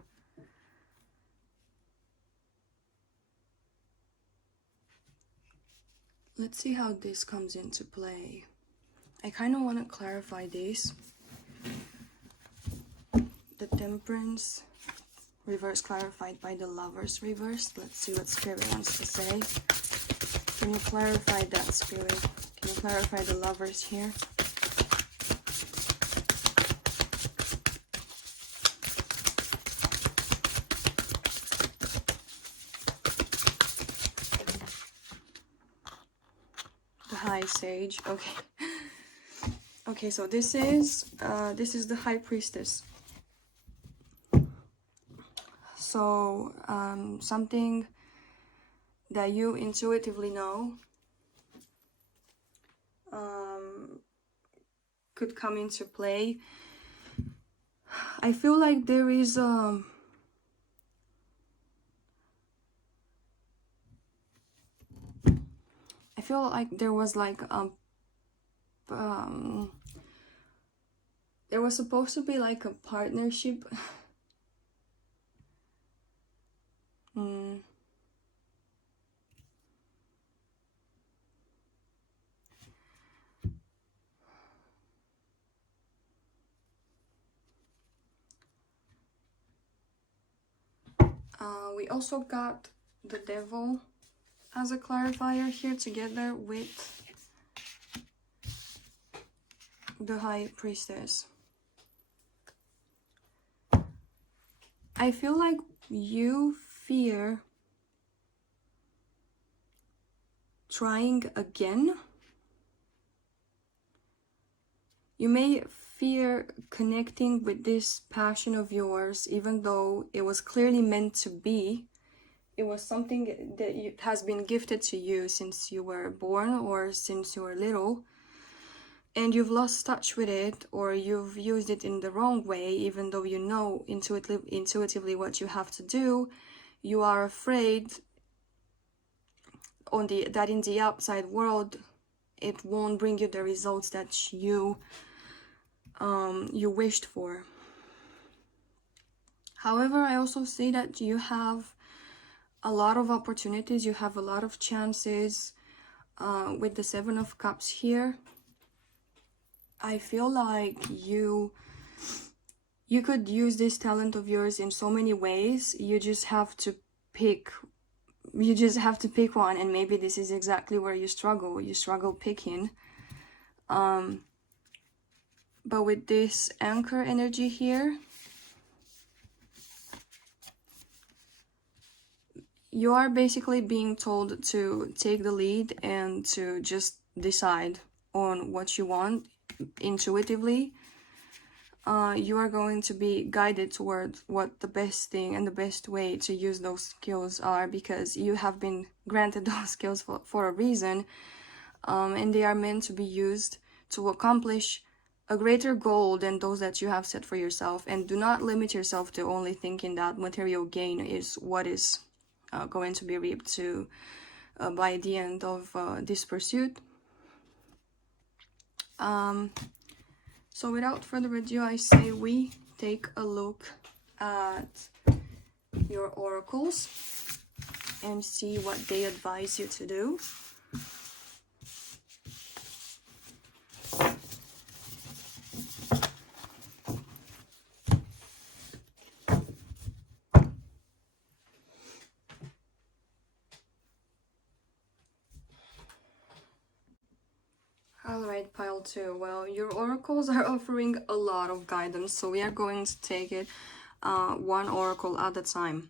let's see how this comes into play. I kind of want to clarify this. The Temperance reverse clarified by the Lovers reversed. Let's see what Spirit wants to say. Can you clarify that, Spirit? Can you clarify the Lovers here? The High Sage. Okay. Okay, so this is the High Priestess. So something that you intuitively know could come into play. I feel like there is I feel like there was like there was supposed to be like a partnership. We also got the Devil as a clarifier here, together with the High Priestess. I feel like you fear trying again. You may fear connecting with this passion of yours, even though it was clearly meant to be. It was something that has been gifted to you since you were born or since you were little. And you've lost touch with it, or you've used it in the wrong way, even though you know intuitively what you have to do. You are afraid that in the outside world, it won't bring you the results that you wished for. However, I also see that you have a lot of opportunities, you have a lot of chances with the Seven of Cups here. I feel like you could use this talent of yours in so many ways. You just have to pick one, and maybe this is exactly where you struggle picking. But with this Anchor energy here, you are basically being told to take the lead and to just decide on what you want intuitively. You are going to be guided toward what the best thing and the best way to use those skills are, because you have been granted those skills for a reason, and they are meant to be used to accomplish a greater goal than those that you have set for yourself. And do not limit yourself to only thinking that material gain is what is going to be reaped to by the end of this pursuit. So without further ado, I say we take a look at your oracles and see what they advise you to do. Alright, pile 2. Well, your oracles are offering a lot of guidance, so we are going to take it one oracle at a time.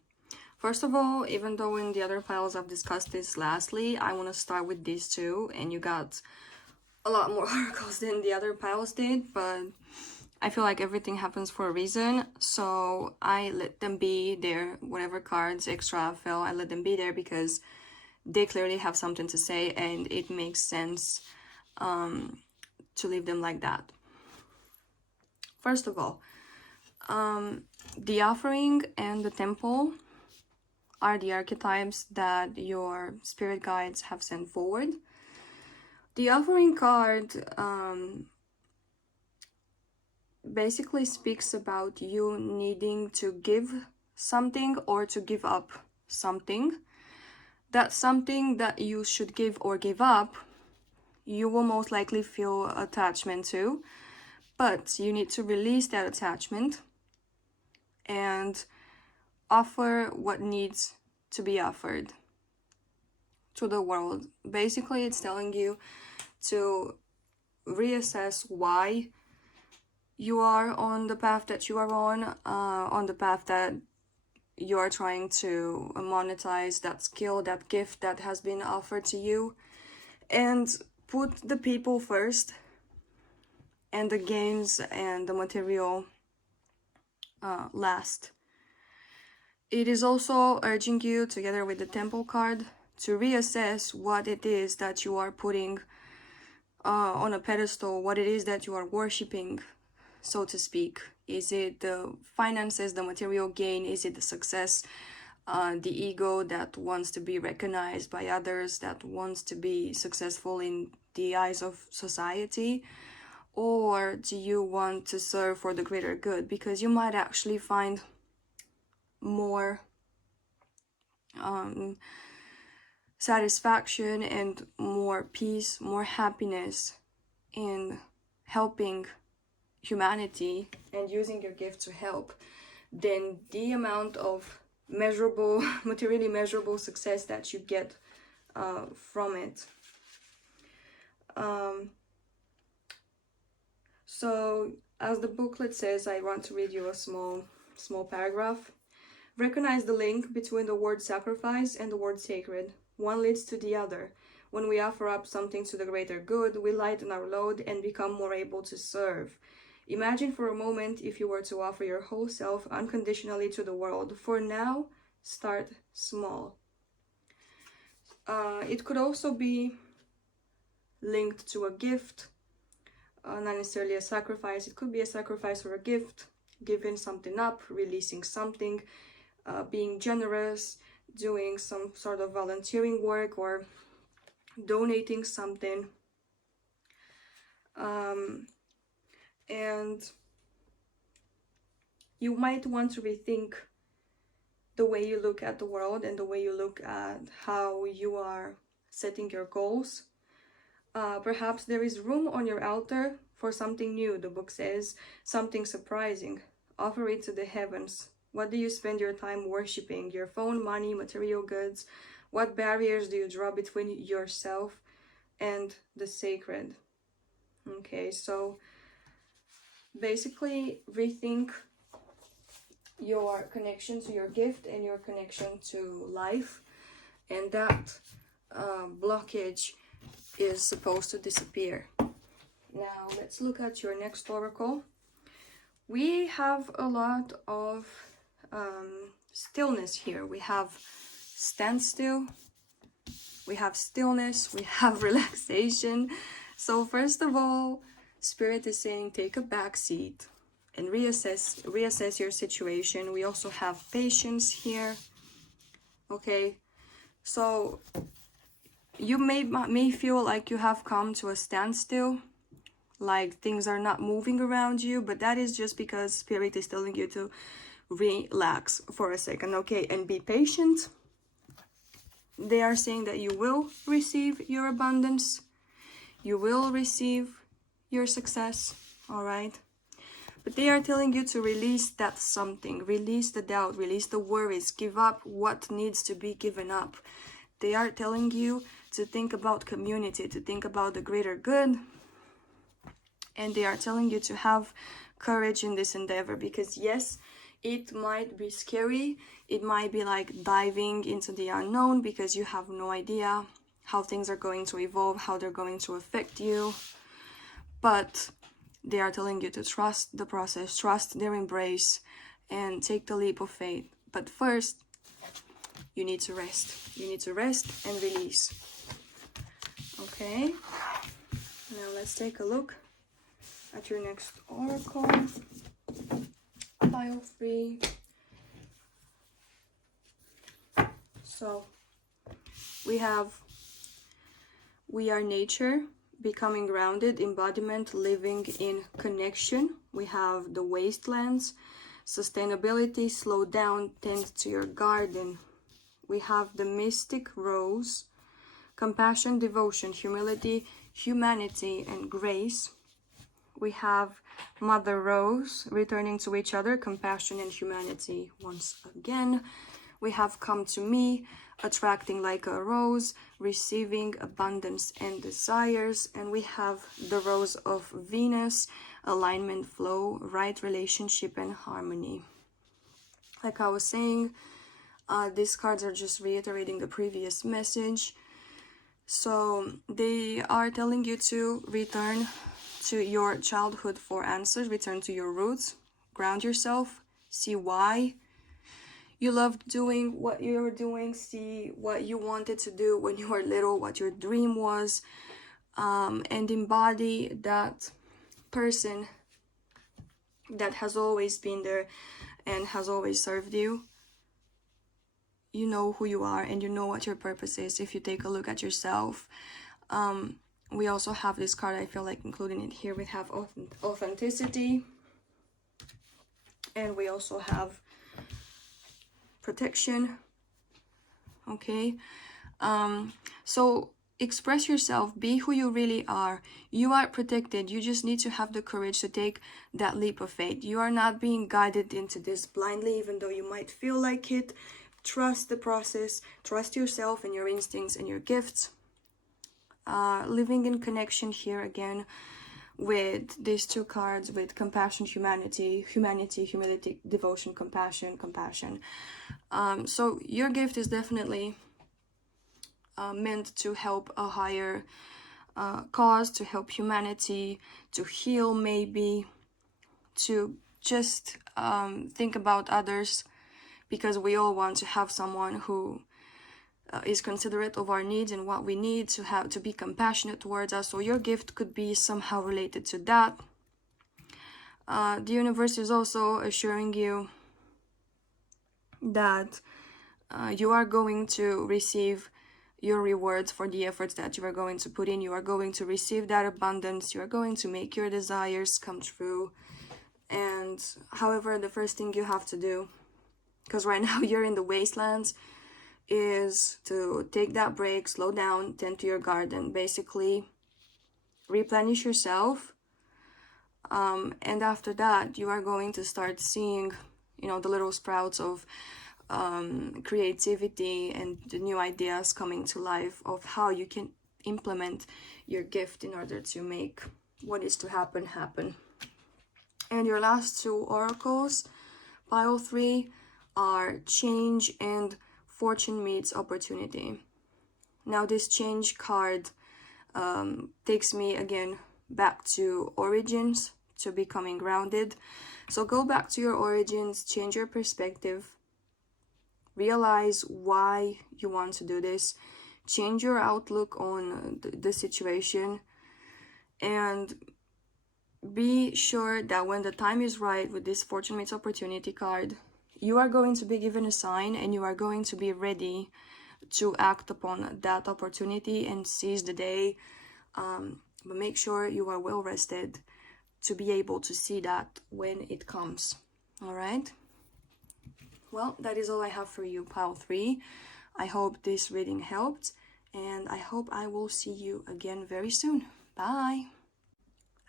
First of all, even though in the other piles I've discussed this lastly, I want to start with these two, and you got a lot more oracles than the other piles did, but I feel like everything happens for a reason, so I let them be there. Whatever cards extra fell, I let them be there because they clearly have something to say, and it makes sense to leave them like that. First of all, the offering and the temple are the archetypes that your spirit guides have sent forward. The offering card basically speaks about you needing to give something or to give up something. That's something that you should give or give up. You will most likely feel attachment to, but you need to release that attachment and offer what needs to be offered to the world. Basically, it's telling you to reassess why you are on the path that you are on the path that you are trying to monetize that skill, that gift that has been offered to you, and put the people first and the gains and the material last. It is also urging you, together with the temple card, to reassess what it is that you are putting on a pedestal, what it is that you are worshipping, so to speak. Is it the finances, the material gain? Is it the success, the ego that wants to be recognized by others, that wants to be successful in the eyes of society? Or do you want to serve for the greater good? Because you might actually find more satisfaction and more peace, more happiness in helping humanity and using your gift to help than the amount of measurable, materially measurable success that you get from it. So as the booklet says, I want to read you a small paragraph. Recognize the link between the word sacrifice and the word sacred. One leads to the other. When we offer up something to the greater good, we lighten our load and become more able to serve. Imagine for a moment if you were to offer your whole self unconditionally to the world. For now, start small. It could also be linked to a gift, not necessarily a sacrifice. It could be a sacrifice or a gift, giving something up, releasing something, being generous, doing some sort of volunteering work, or donating something. And you might want to rethink the way you look at the world and the way you look at how you are setting your goals. Perhaps there is room on your altar for something new. The book says something surprising. Offer it to the heavens. What do you spend your time worshipping? Your phone, money, material goods? What barriers do you draw between yourself and the sacred? Okay, so basically rethink your connection to your gift and your connection to life, and that blockage is supposed to disappear. Now let's look at your next oracle. We have a lot of stillness here. We have standstill, we have stillness, we have relaxation. So first of all, Spirit is saying take a back seat and reassess your situation. We also have patience here. Okay, so You may feel like you have come to a standstill, like things are not moving around you, but that is just because Spirit is telling you to relax for a second, okay, and be patient. They are saying that you will receive your abundance, you will receive your success, all right? But they are telling you to release that something, release the doubt, release the worries, give up what needs to be given up. They are telling you to think about community, to think about the greater good. And they are telling you to have courage in this endeavor, because yes, it might be scary. It might be like diving into the unknown, because you have no idea how things are going to evolve, how they're going to affect you. But they are telling you to trust the process, trust their embrace, and take the leap of faith. But first, you need to rest. You need to rest and release. Okay, now let's take a look at your next oracle. Pile 3. So we are nature, becoming grounded, embodiment, living in connection. We have the wastelands, sustainability, slow down, tend to your garden. We have the mystic rose, compassion, devotion, humility, humanity, and grace. We have Mother Rose, returning to each other, compassion and humanity once again. We have Come to Me, attracting like a rose, receiving abundance and desires. And we have the Rose of Venus, alignment, flow, right relationship, and harmony. Like I was saying, these cards are just reiterating the previous message. So they are telling you to return to your childhood for answers, return to your roots, ground yourself, see why you loved doing what you were doing, see what you wanted to do when you were little, what your dream was, and embody that person that has always been there and has always served you. You know who you are and you know what your purpose is if you take a look at yourself. We also have this card, I feel like including it here. We have authenticity, and we also have protection. Okay, so express yourself, be who you really are. You are protected. You just need to have the courage to take that leap of faith. You are not being guided into this blindly, even though you might feel like it. Trust the process, trust yourself and your instincts and your gifts. Living in connection here again with these two cards, with compassion, humanity, humility, devotion, compassion. So your gift is definitely meant to help a higher cause, to help humanity, to heal, maybe to just think about others, because we all want to have someone who is considerate of our needs and what we need, to be compassionate towards us. So your gift could be somehow related to that. The universe is also assuring you that you are going to receive your rewards for the efforts that you are going to put in. You are going to receive that abundance. You are going to make your desires come true. And however, the first thing you have to do, because right now you're in the wastelands, is to take that break, slow down, tend to your garden, basically replenish yourself. And after that, you are going to start seeing, the little sprouts of creativity and the new ideas coming to life of how you can implement your gift in order to make what is to happen. And your last two oracles, pile 3, are change and fortune meets opportunity. Now this change card takes me again back to origins, to becoming grounded. So go back to your origins, change your perspective, realize why you want to do this, change your outlook on the situation, and be sure that when the time is right with this fortune meets opportunity card, you are going to be given a sign and you are going to be ready to act upon that opportunity and seize the day. But make sure you are well rested to be able to see that when it comes. All right? Well, that is all I have for you, pile 3. I hope this reading helped, and I hope I will see you again very soon. Bye!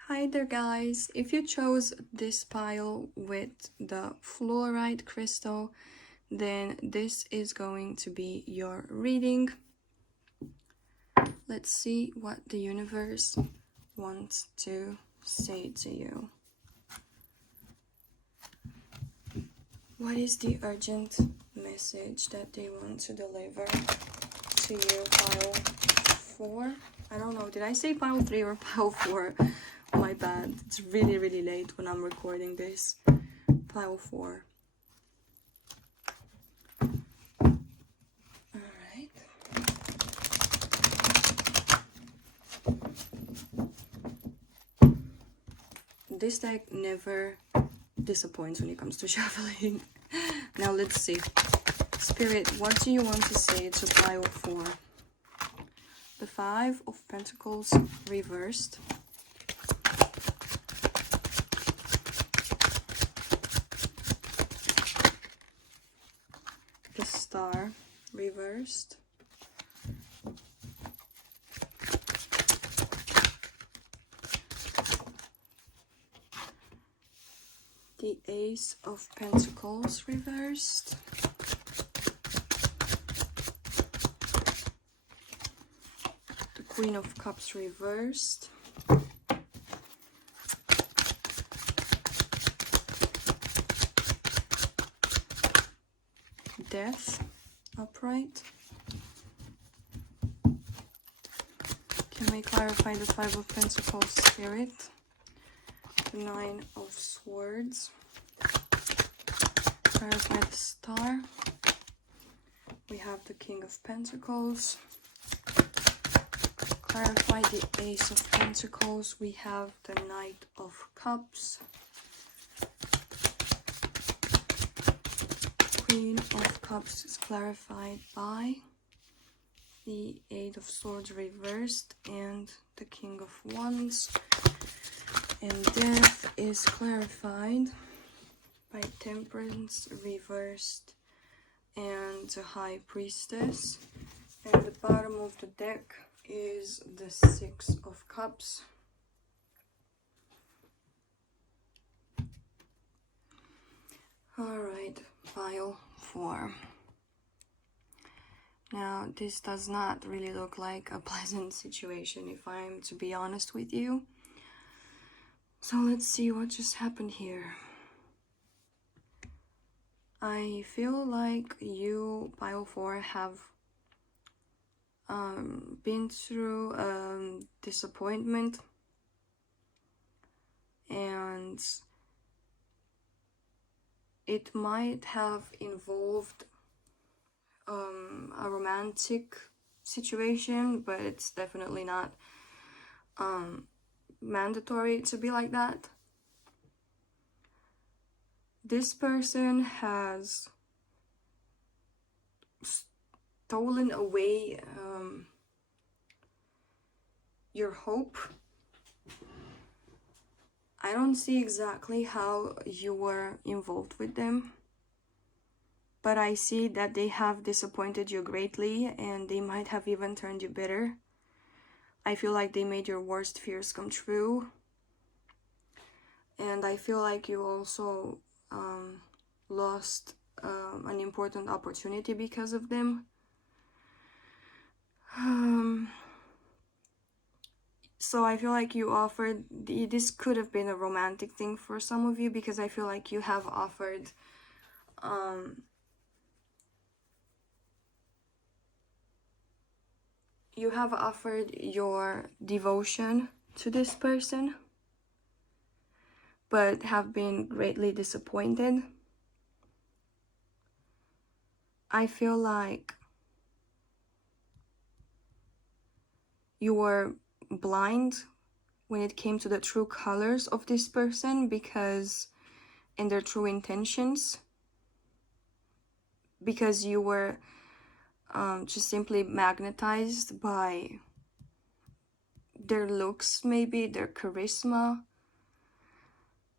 Hi there, guys! If you chose this pile with the fluorite crystal, then this is going to be your reading. Let's see what the universe wants to say to you. What is the urgent message that they want to deliver to you, pile 4? I don't know, did I say pile 3 or pile 4? My bad, it's really late when I'm recording this. Pile 4. Alright. This deck never disappoints when it comes to shuffling. Now let's see. Spirit, what do you want to say to pile 4? The 5 of Pentacles reversed. The Star reversed. The Ace of Pentacles reversed. The Queen of Cups reversed. Death upright. Can we clarify the 5 of Pentacles, Spirit? The 9 of Swords. Clarify the Star. We have the King of Pentacles. Clarify the Ace of Pentacles. We have the Knight of Cups. Queen of Cups is clarified by the 8 of Swords reversed and the King of Wands. And Death is clarified by Temperance reversed and the High Priestess. And the bottom of the deck is the 6 of Cups. Alright, pile 4. Now, this does not really look like a pleasant situation, if I'm to be honest with you. So let's see what just happened here. I feel like you, pile 4, have been through disappointment, and it might have involved a romantic situation, but it's definitely not mandatory to be like that. This person has stolen away your hope. I don't see exactly how you were involved with them, but I see that they have disappointed you greatly, and they might have even turned you bitter. I feel like they made your worst fears come true, and I feel like you also lost an important opportunity because of them. So I feel like you offered, this could have been a romantic thing for some of you, because I feel like you have offered your devotion to this person, but have been greatly disappointed. I feel like you were blind when it came to the true colors of this person, and their true intentions, because you were just simply magnetized by their looks, maybe their charisma.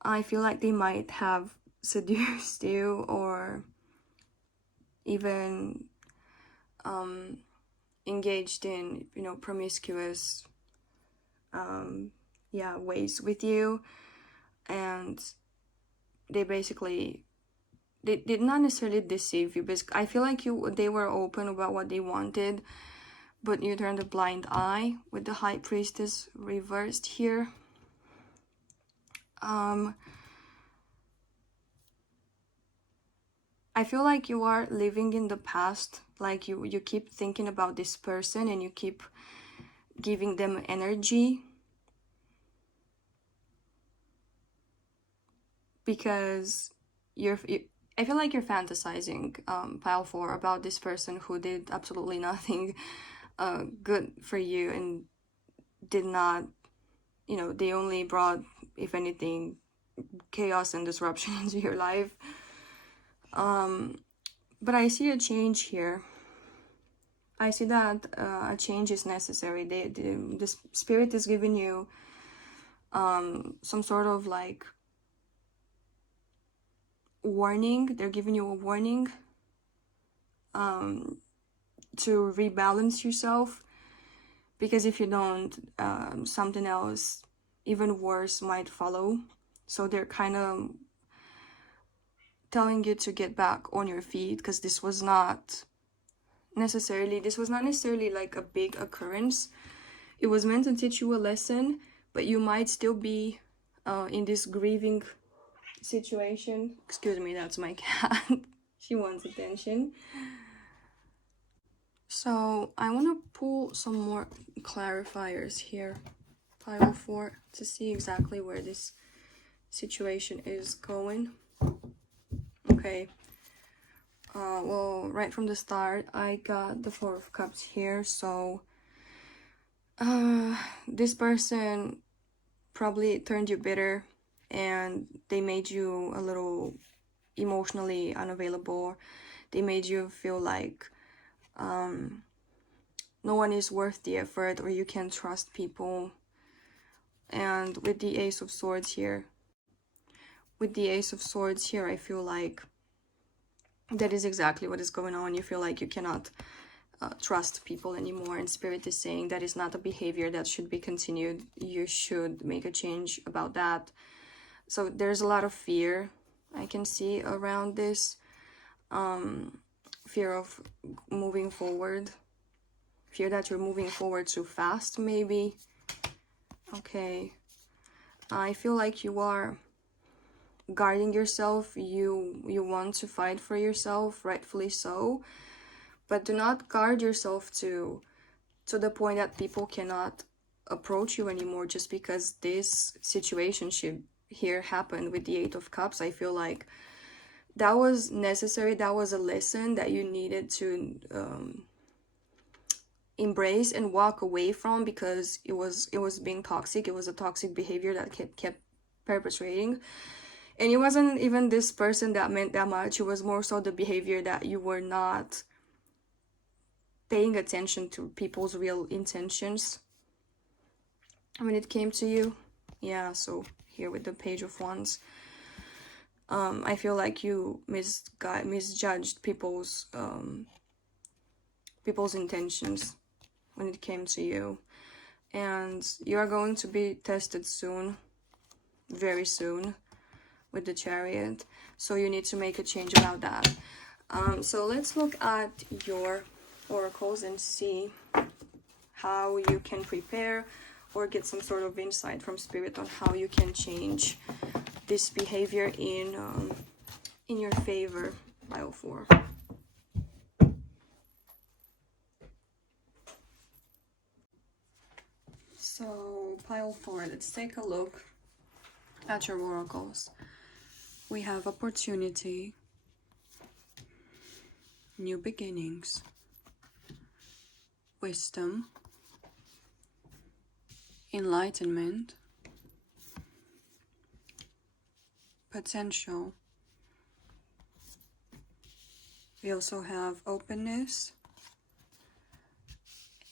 I feel like they might have seduced you, or even engaged in, you know, promiscuous ways with you. And they basically, they did not necessarily deceive you, because I feel like they were open about what they wanted, but you turned a blind eye with the High Priestess reversed here. I feel like you are living in the past, like you keep thinking about this person and you keep giving them energy, because I feel like you're fantasizing, pile 4, about this person who did absolutely nothing good for you, and did not, you know, they only brought, if anything, chaos and disruption into your life. But I see a change here. I see that a change is necessary. The spirit is giving you some sort of like warning. They're giving you a warning to rebalance yourself, because if you don't, something else even worse might follow. So they're kind of telling you to get back on your feet, because this was not necessarily like a big occurrence. It was meant to teach you a lesson, but you might still be in this grieving situation. Excuse me, that's my cat. She wants attention. So I want to pull some more clarifiers here, pile 4, to see exactly where this situation is going. Okay. Well, right from the start, I got the 4 of Cups here. So this person probably turned you bitter, and they made you a little emotionally unavailable. They made you feel like no one is worth the effort, or you can't trust people. And with the Ace of Swords here, I feel like that is exactly what is going on. You feel like you cannot trust people anymore, and Spirit is saying that is not a behavior that should be continued. You should make a change about that. So there's a lot of fear I can see around this, fear of moving forward, fear that you're moving forward too fast, maybe. Okay, I feel like you are guarding yourself. You want to fight for yourself, rightfully so, but do not guard yourself to the point that people cannot approach you anymore, just because this situationship here happened with the 8 of Cups. I feel like that was necessary. That was a lesson that you needed to embrace and walk away from, because it was being toxic. It was a toxic behavior that kept perpetrating. And it wasn't even this person that meant that much. It was more so the behavior that you were not paying attention to people's real intentions when it came to you. Yeah, so here with the Page of Wands, I feel like you misjudged people's intentions when it came to you, and you are going to be tested soon, very soon, with the Chariot. So you need to make a change about that. So let's look at your oracles and see how you can prepare or get some sort of insight from Spirit on how you can change this behavior in your favor, pile 4. So pile 4, let's take a look at your oracles. We have opportunity, new beginnings, wisdom, enlightenment, potential. We also have openness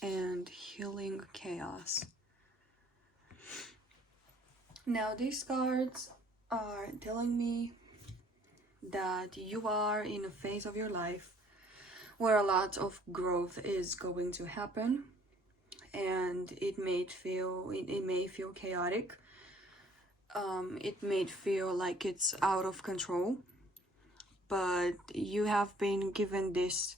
and healing chaos. Now these cards are telling me that you are in a phase of your life where a lot of growth is going to happen, and it may feel chaotic. It may feel like it's out of control, but you have been given this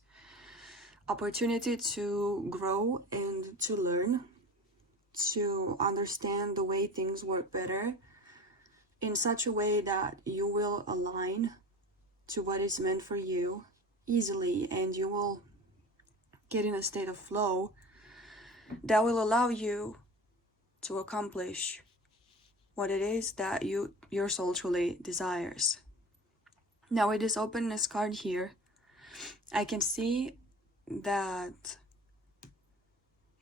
opportunity to grow and to learn, to understand the way things work better in such a way that you will align to what is meant for you easily, and you will get in a state of flow that will allow you to accomplish what it is that your soul truly desires. Now with this openness card here, I can see that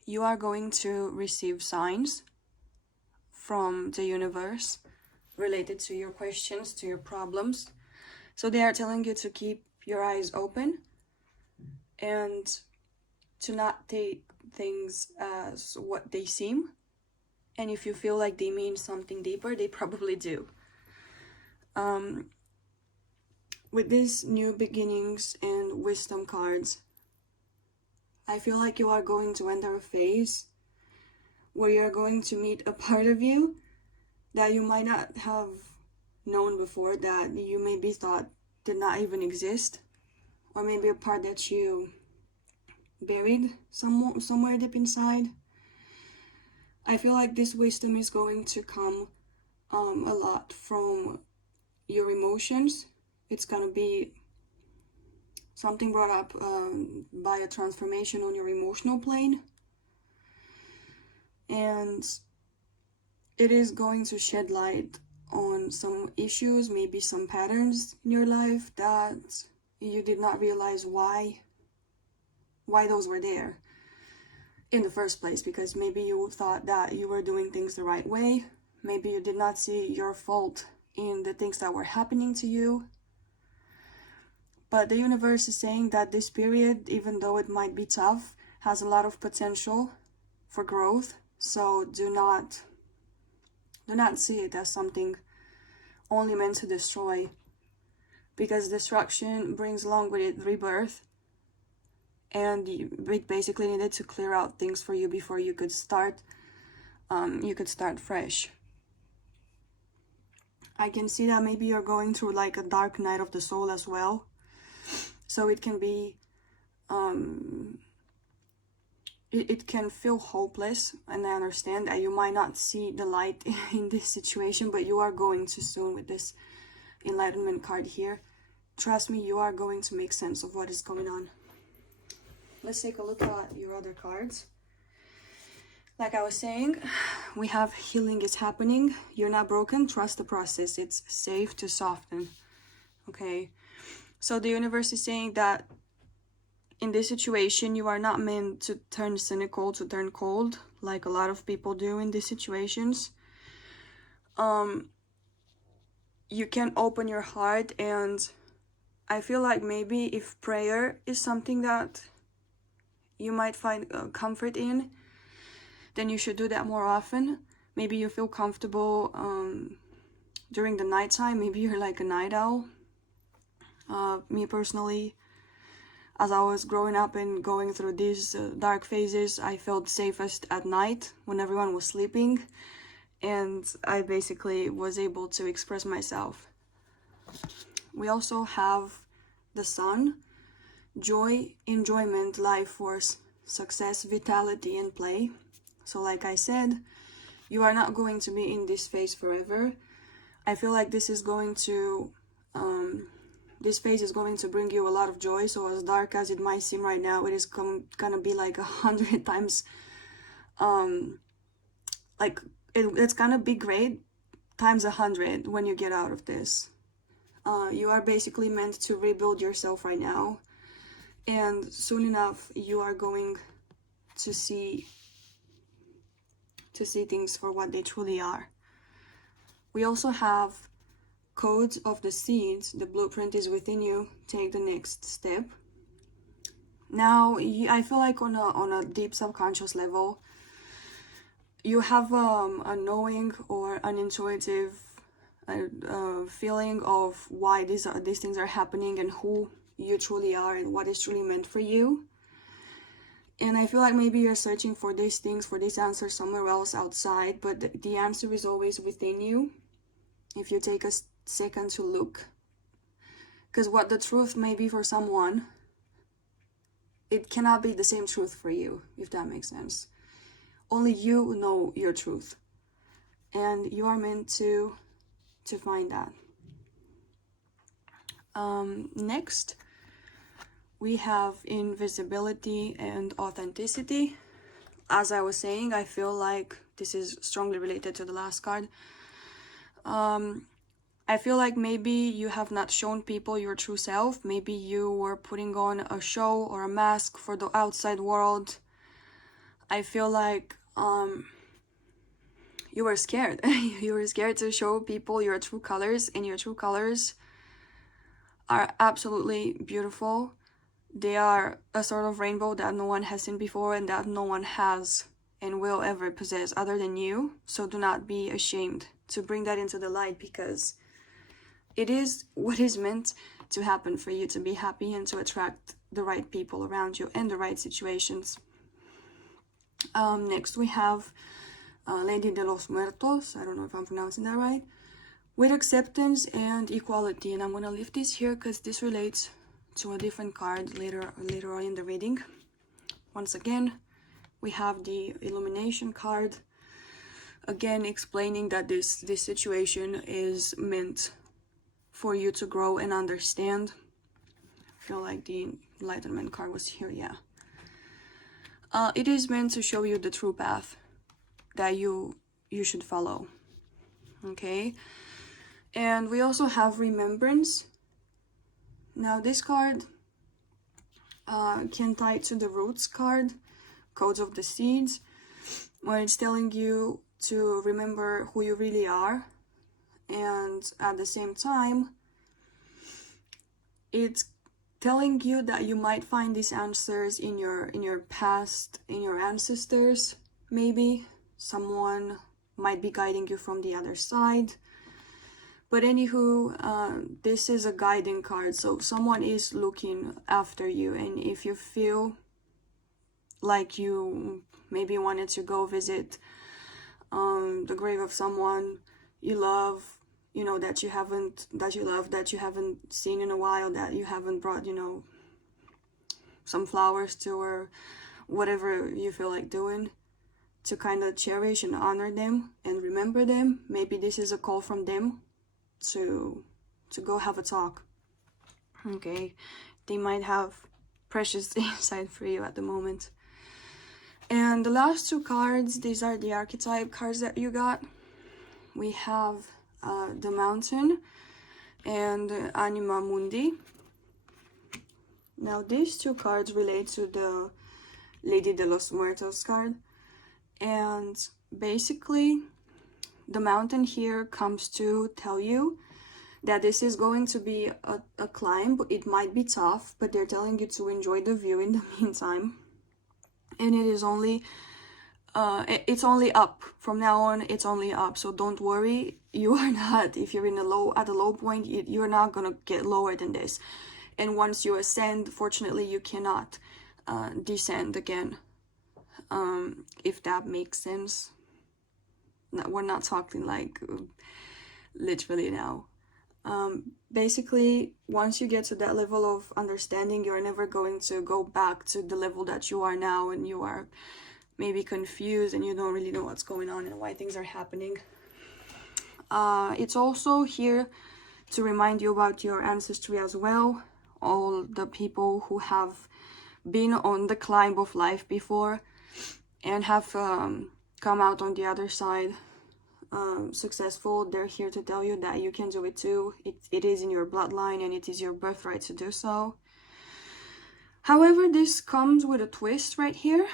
you are going to receive signs from the universe related to your questions, to your problems. So they are telling you to keep your eyes open and to not take things as what they seem. And if you feel like they mean something deeper, they probably do. With these new beginnings and wisdom cards, I feel like you are going to enter a phase where you're going to meet a part of you that you might not have known before, that you maybe thought did not even exist, or maybe a part that you buried somewhere deep inside. I feel like this wisdom is going to come a lot from your emotions. It's gonna be something brought up by a transformation on your emotional plane, and it is going to shed light on some issues, maybe some patterns in your life that you did not realize why those were there in the first place, because maybe you thought that you were doing things the right way. Maybe you did not see your fault in the things that were happening to you. But the universe is saying that this period, even though it might be tough, has a lot of potential for growth. So do not see it as something only meant to destroy, because destruction brings along with it rebirth, and it basically needed to clear out things for you before you could start fresh. I can see that maybe you're going through like a dark night of the soul as well. So it can be, it can feel hopeless, and I understand that you might not see the light in this situation, but you are going to soon with this enlightenment card here. Trust me, you are going to make sense of what is going on. Let's take a look at your other cards. Like I was saying, we have healing is happening. You're not broken. Trust the process. It's safe to soften. Okay. So the universe is saying that in this situation, you are not meant to turn cynical, to turn cold, like a lot of people do in these situations. You can open your heart, and I feel like maybe if prayer is something that you might find comfort in, then you should do that more often. Maybe you feel comfortable during the nighttime. Maybe you're like a night owl. Me personally, as I was growing up and going through these dark phases, I felt safest at night when everyone was sleeping, and I basically was able to express myself. We also have the sun, joy, enjoyment, life force, success, vitality, and play. So like I said, you are not going to be in this phase forever. I feel like this is going to this phase is going to bring you a lot of joy. So as dark as it might seem right now, it is gonna be like 100 times like it's gonna be great times 100 when you get out of this. You are basically meant to rebuild yourself right now, and soon enough you are going to see things for what they truly are. We also have codes of the seeds. The blueprint is within you. Take the next step. Now, I feel like on a deep subconscious level, you have a knowing or an intuitive feeling of why these things are happening and who you truly are and what is truly meant for you. And I feel like maybe you're searching for these things, for these answers somewhere else outside, but the answer is always within you if you take a second to look. Because what the truth may be for someone, it cannot be the same truth for you, if that makes sense. Only you know your truth, and you are meant to find that. Next, we have invisibility and authenticity. As I was saying, I feel like this is strongly related to the last card. I feel like maybe you have not shown people your true self. Maybe you were putting on a show or a mask for the outside world. I feel like you were scared. You were scared to show people your true colors, and your true colors are absolutely beautiful. They are a sort of rainbow that no one has seen before and that no one has and will ever possess other than you. So do not be ashamed to bring that into the light, because it is what is meant to happen for you to be happy and to attract the right people around you and the right situations. Next we have Lady de los Muertos. I don't know if I'm pronouncing that right. With acceptance and equality. And I'm going to leave this here because this relates to a different card later on in the reading. Once again, we have the illumination card. Again, explaining that this situation is meant for you to grow and understand. I feel like the enlightenment card was here, yeah. It is meant to show you the true path that you should follow, okay? And we also have remembrance. Now this card can tie to the roots card, codes of the seeds, where it's telling you to remember who you really are, and at the same time it's telling you that you might find these answers in your past, in your ancestors. Maybe someone might be guiding you from the other side. But anywho, this is a guiding card, so someone is looking after you. And if you feel like you maybe wanted to go visit the grave of someone you love, you know, that you haven't seen in a while, that you haven't brought, you know, some flowers to, or whatever you feel like doing, to kind of cherish and honor them and remember them. Maybe this is a call from them to go have a talk, okay? They might have precious insight for you at the moment. And the last two cards, these are the archetype cards that you got. We have the Mountain and Anima Mundi. Now these two cards relate to the Lady de los Muertos card, and basically the Mountain here comes to tell you that this is going to be a climb. It might be tough, but they're telling you to enjoy the view in the meantime. And it is only it's only up from now on. It's only up, so don't worry. You are not, if you're at a low point, you're not gonna get lower than this. And once you ascend, fortunately you cannot descend again, if that makes sense. No, we're not talking like literally now. Basically, once you get to that level of understanding, you're never going to go back to the level that you are now, and you are maybe confused and you don't really know what's going on and why things are happening. It's also here to remind you about your ancestry as well, all the people who have been on the climb of life before and have come out on the other side successful. They're here to tell you that you can do it too. It is in your bloodline and it is your birthright to do so. However, this comes with a twist right here.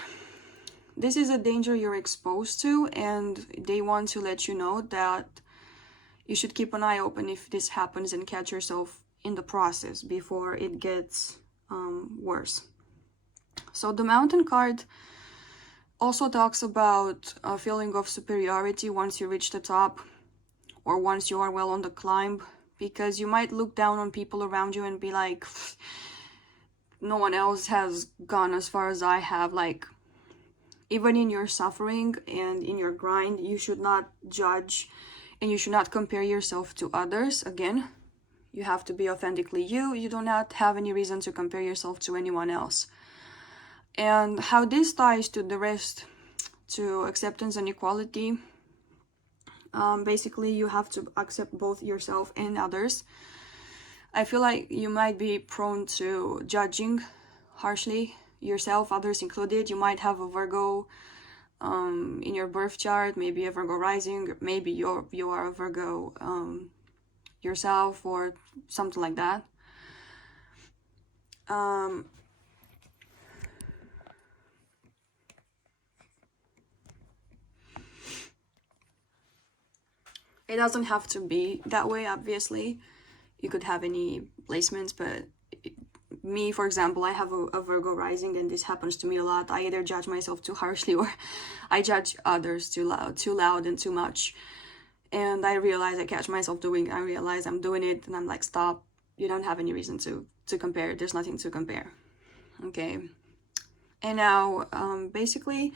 This is a danger you're exposed to, and they want to let you know that you should keep an eye open if this happens and catch yourself in the process before it gets worse. So the Mountain card also talks about a feeling of superiority once you reach the top, or once you are well on the climb, because you might look down on people around you and be like, no one else has gone as far as I have. Like, even in your suffering and in your grind, you should not judge and you should not compare yourself to others. Again, you have to be authentically you. You do not have any reason to compare yourself to anyone else. And how this ties to the rest, to acceptance and equality, basically you have to accept both yourself and others. I feel like you might be prone to judging harshly yourself, others included. You might have a Virgo in your birth chart, maybe a Virgo rising, maybe you are a Virgo yourself, or something like that. It doesn't have to be that way, obviously. You could have any placements, but me, for example, I have a Virgo rising, and this happens to me a lot. I either judge myself too harshly, or I judge others too loud and too much. And I catch myself I realize I'm doing it, and I'm like, stop. You don't have any reason to compare. There's nothing to compare. Okay. And now, basically,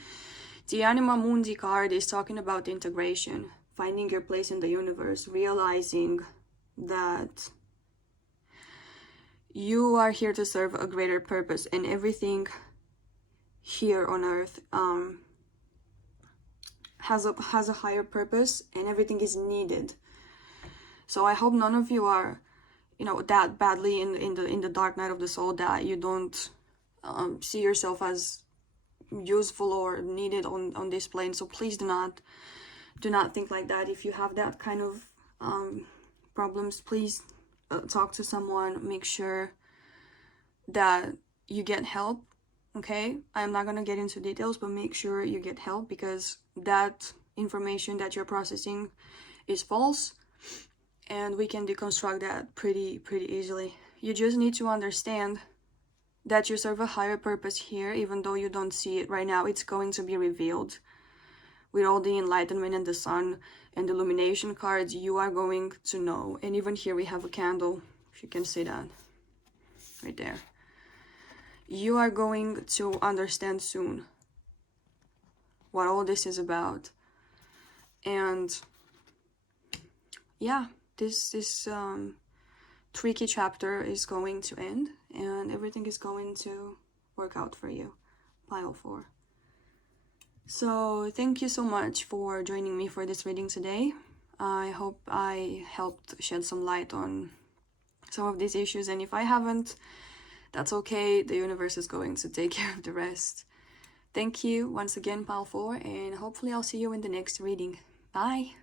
the Anima Mundi card is talking about integration, finding your place in the universe, realizing that you are here to serve a greater purpose, and everything here on earth has a higher purpose, and everything is needed. So I hope none of you are, that badly in the dark night of the soul, that you don't see yourself as useful or needed on this plane. So please do not think like that. If you have that kind of problems, please talk to someone. Make sure that you get help. Okay, I'm not gonna get into details, but make sure you get help, because that information that you're processing is false, and we can deconstruct that pretty easily. You just need to understand that you serve a higher purpose here, even though you don't see it right now. It's going to be revealed with all the enlightenment and the sun and the illumination cards. You are going to know. And even here we have a candle, if you can see that right there. You are going to understand soon what all this is about. And yeah, this tricky chapter is going to end, and everything is going to work out for you, pile 4. So thank you so much for joining me for this reading today. I hope I helped shed some light on some of these issues, and if I haven't, that's okay. The universe is going to take care of the rest. Thank you once again, pile 4, and hopefully I'll see you in the next reading. Bye!